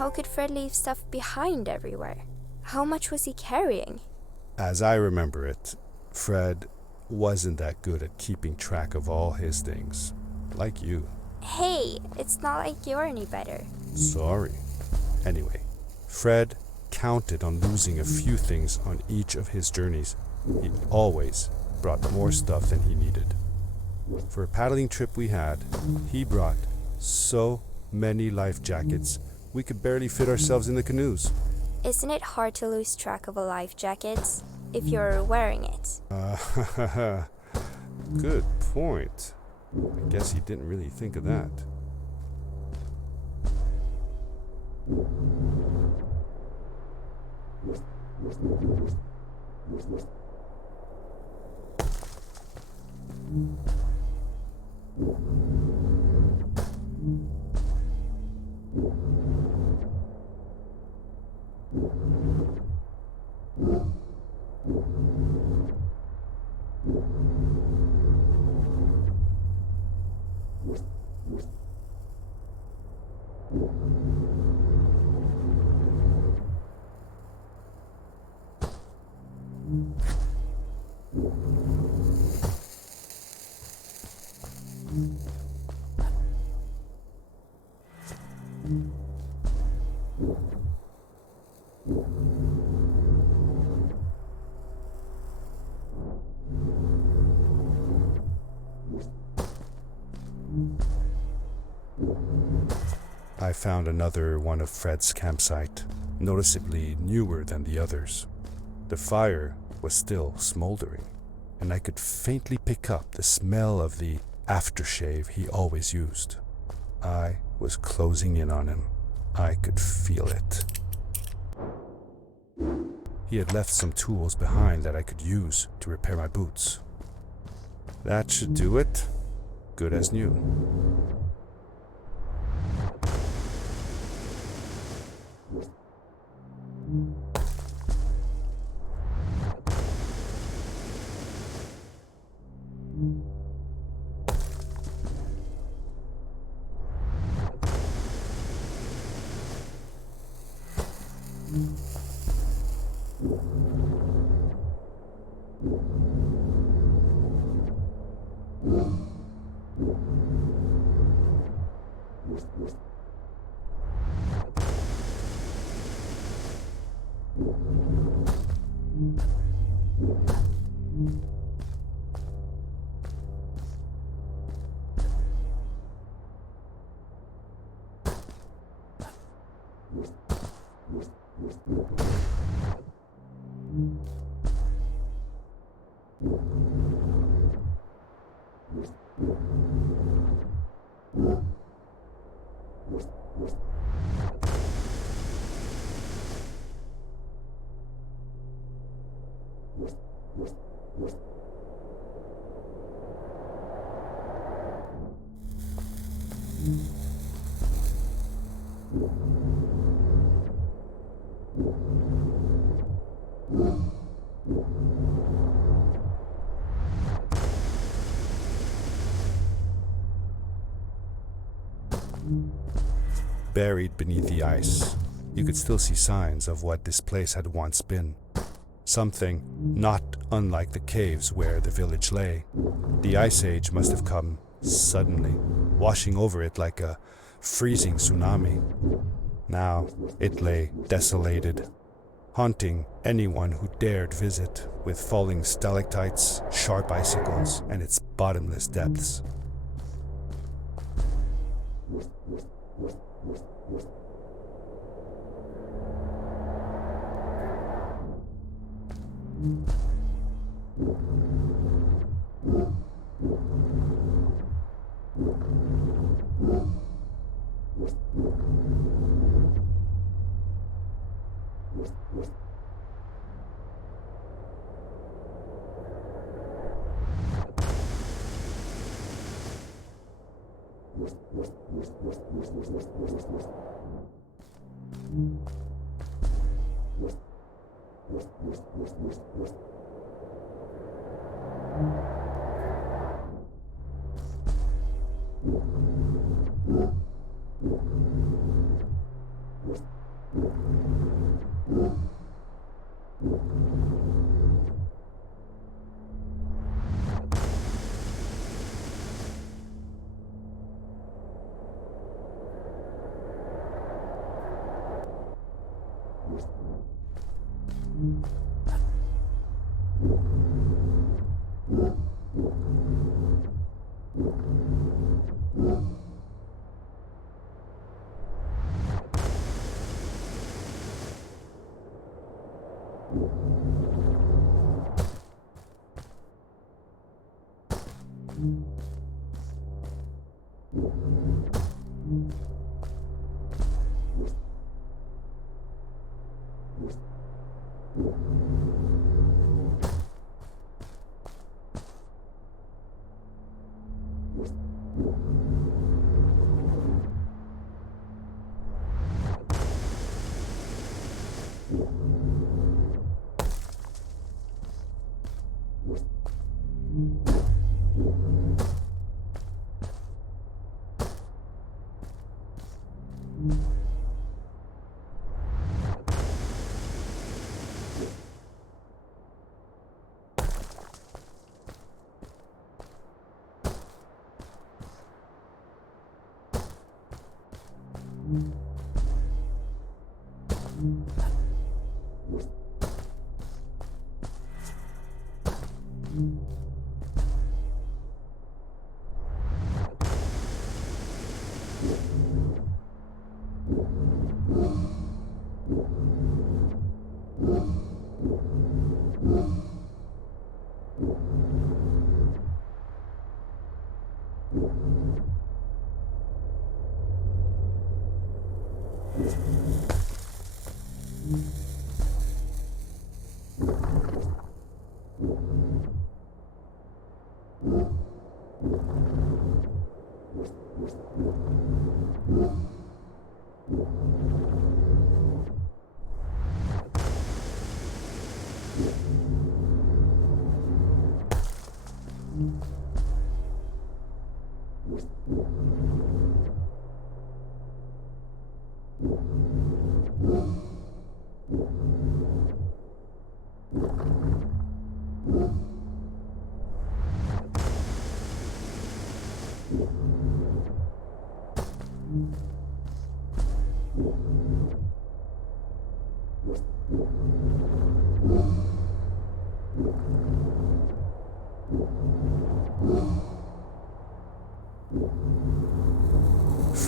How could Fred leave stuff behind everywhere? How much was he carrying? As I remember it, Fred wasn't that good at keeping track of all his things, like you. Hey, it's not like you're any better. Sorry. Anyway, Fred counted on losing a few things on each of his journeys. He always brought more stuff than he needed. For a paddling trip we had, he brought so many life jackets, we could barely fit ourselves in the canoes. Isn't it hard to lose track of a life jacket if you're wearing it? Good point. I guess he didn't really think of that. I found another one of Fred's campsite, noticeably newer than the others. The fire was still smoldering, and I could faintly pick up the smell of the aftershave he always used. I was closing in on him. I could feel it. He had left some tools behind that I could use to repair my boots. That should do it. Good as new. Buried beneath the ice, you could still see signs of what this place had once been. Something not unlike the caves where the village lay. The ice age must have come suddenly, washing over it like a freezing tsunami. Now it lay desolated, haunting anyone who dared visit, with falling stalactites, sharp icicles, and its bottomless depths.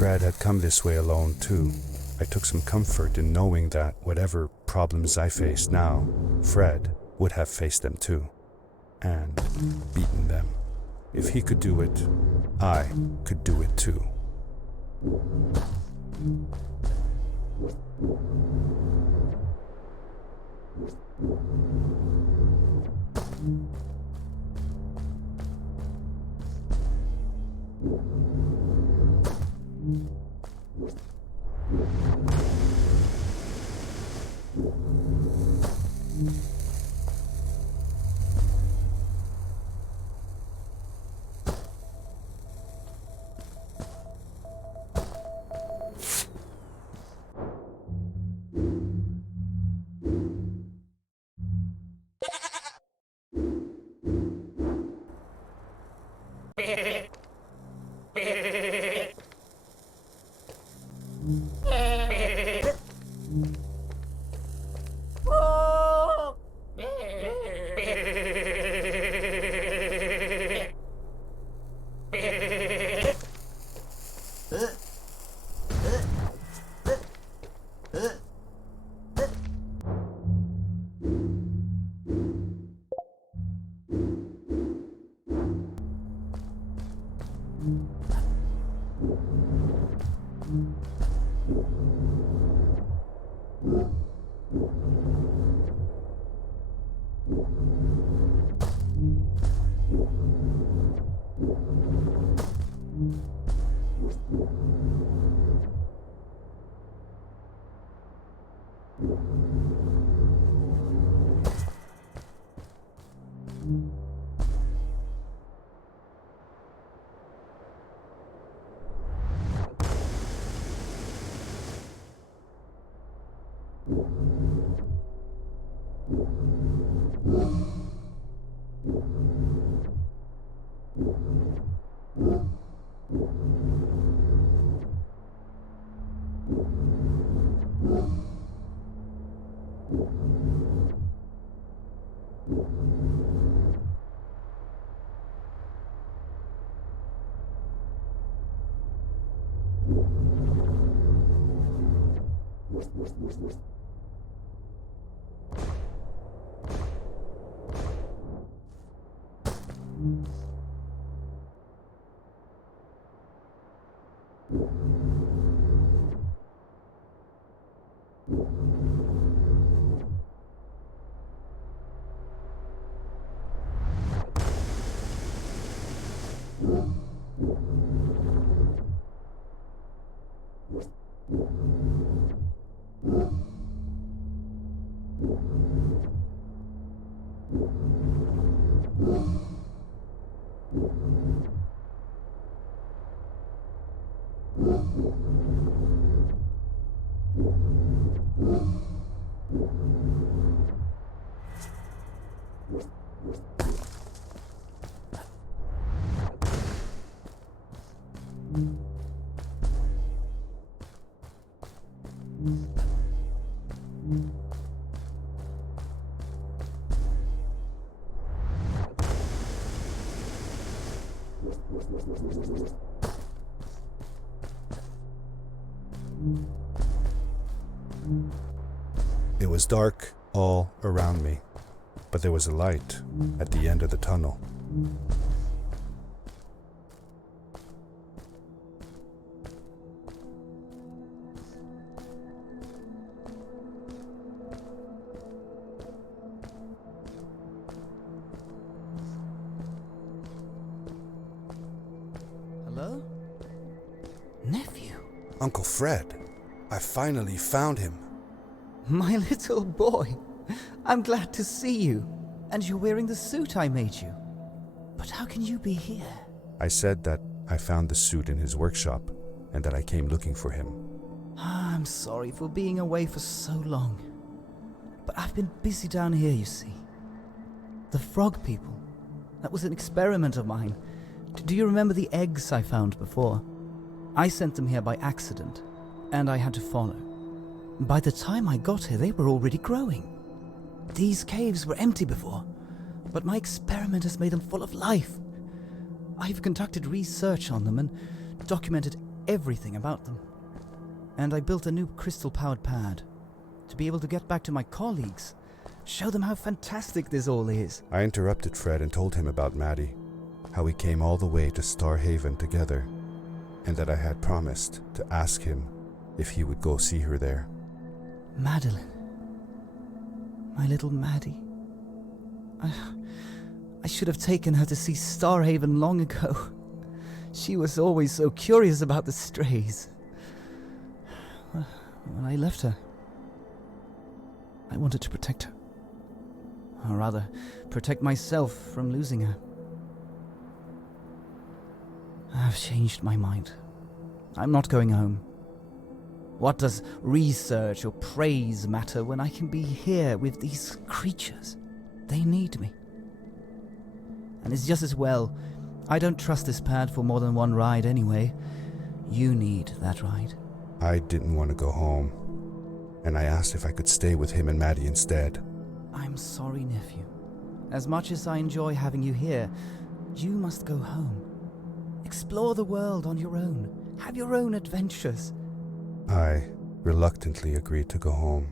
Fred had come this way alone, too. I took some comfort in knowing that whatever problems I faced now, Fred would have faced them too, and beaten them. If he could do it, I could do it too. It was dark all around me, but there was a light at the end of the tunnel. Hello? Nephew? Uncle Fred, I finally found him. My little boy. I'm glad to see you. And you're wearing the suit I made you. But how can you be here? I said that I found the suit in his workshop and that I came looking for him. I'm sorry for being away for so long. But I've been busy down here, you see. The frog people. That was an experiment of mine. Do you remember the eggs I found before? I sent them here by accident, and I had to follow. By the time I got here, they were already growing. These caves were empty before, but my experiment has made them full of life. I've conducted research on them and documented everything about them. And I built a new crystal-powered pad to be able to get back to my colleagues, show them how fantastic this all is. I interrupted Fred and told him about Maddie, how we came all the way to Starhaven together, and that I had promised to ask him if he would go see her there. Madeline. My little Maddie. I should have taken her to see Starhaven long ago. She was always so curious about the strays. When I left her, I wanted to protect her. Or rather, protect myself from losing her. I've changed my mind. I'm not going home. What does research or praise matter when I can be here with these creatures? They need me. And it's just as well. I don't trust this pad for more than one ride anyway. You need that ride. I didn't want to go home, and I asked if I could stay with him and Maddie instead. I'm sorry, nephew. As much as I enjoy having you here, you must go home. Explore the world on your own. Have your own adventures. I reluctantly agreed to go home.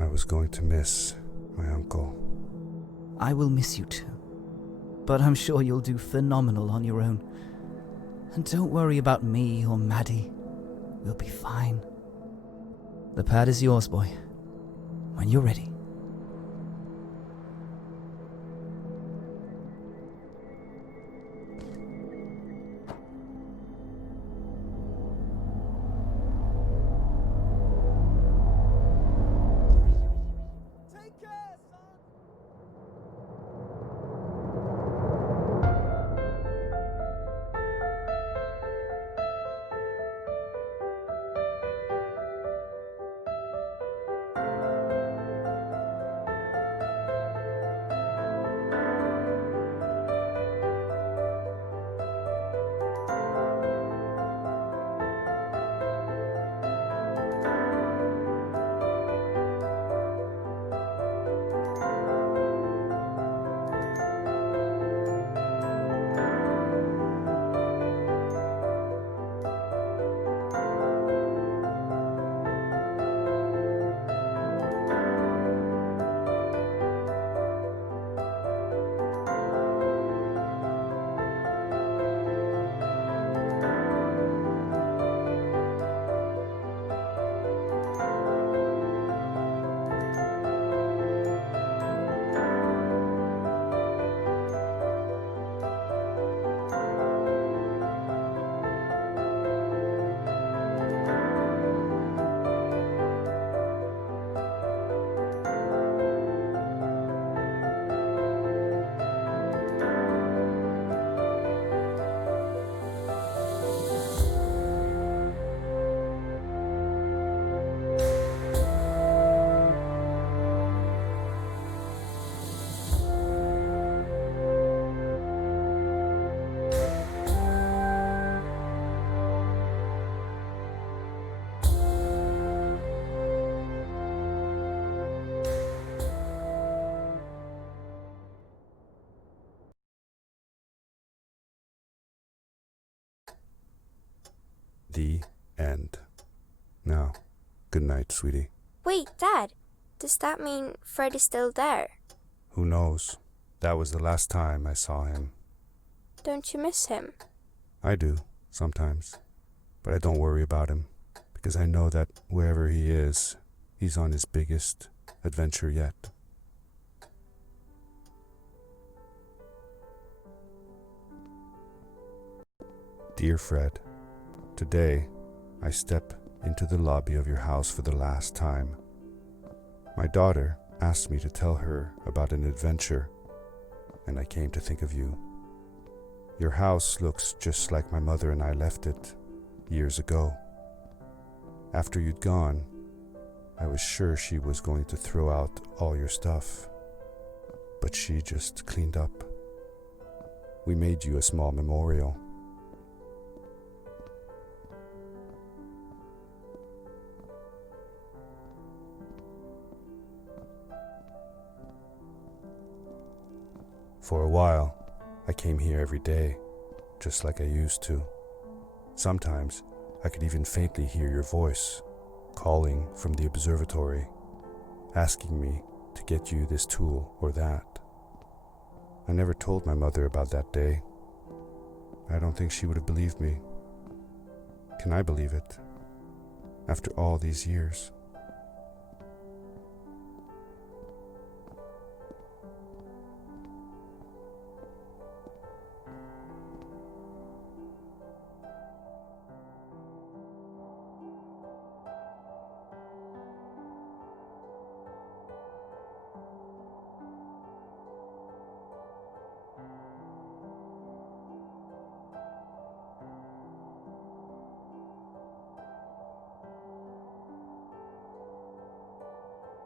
I was going to miss my uncle. I will miss you too. But I'm sure you'll do phenomenal on your own. And don't worry about me or Maddie. We'll be fine. The pad is yours, boy. When you're ready. The end. Now, good night, sweetie. Wait, Dad, does that mean Fred is still there? Who knows? That was the last time I saw him. Don't you miss him? I do, sometimes. But I don't worry about him, because I know that wherever he is, he's on his biggest adventure yet. Dear Fred, today I step into the lobby of your house for the last time. My daughter asked me to tell her about an adventure, and I came to think of you. Your house looks just like my mother and I left it years ago. After you'd gone, I was sure she was going to throw out all your stuff, but she just cleaned up. We made you a small memorial. For a while, I came here every day, just like I used to. Sometimes, I could even faintly hear your voice, calling from the observatory, asking me to get you this tool or that. I never told my mother about that day. I don't think she would have believed me. Can I believe it? After all these years?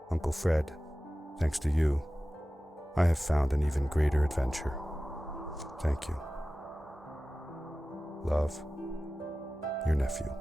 Uncle Fred, thanks to you, I have found an even greater adventure. Thank you. Love, your nephew.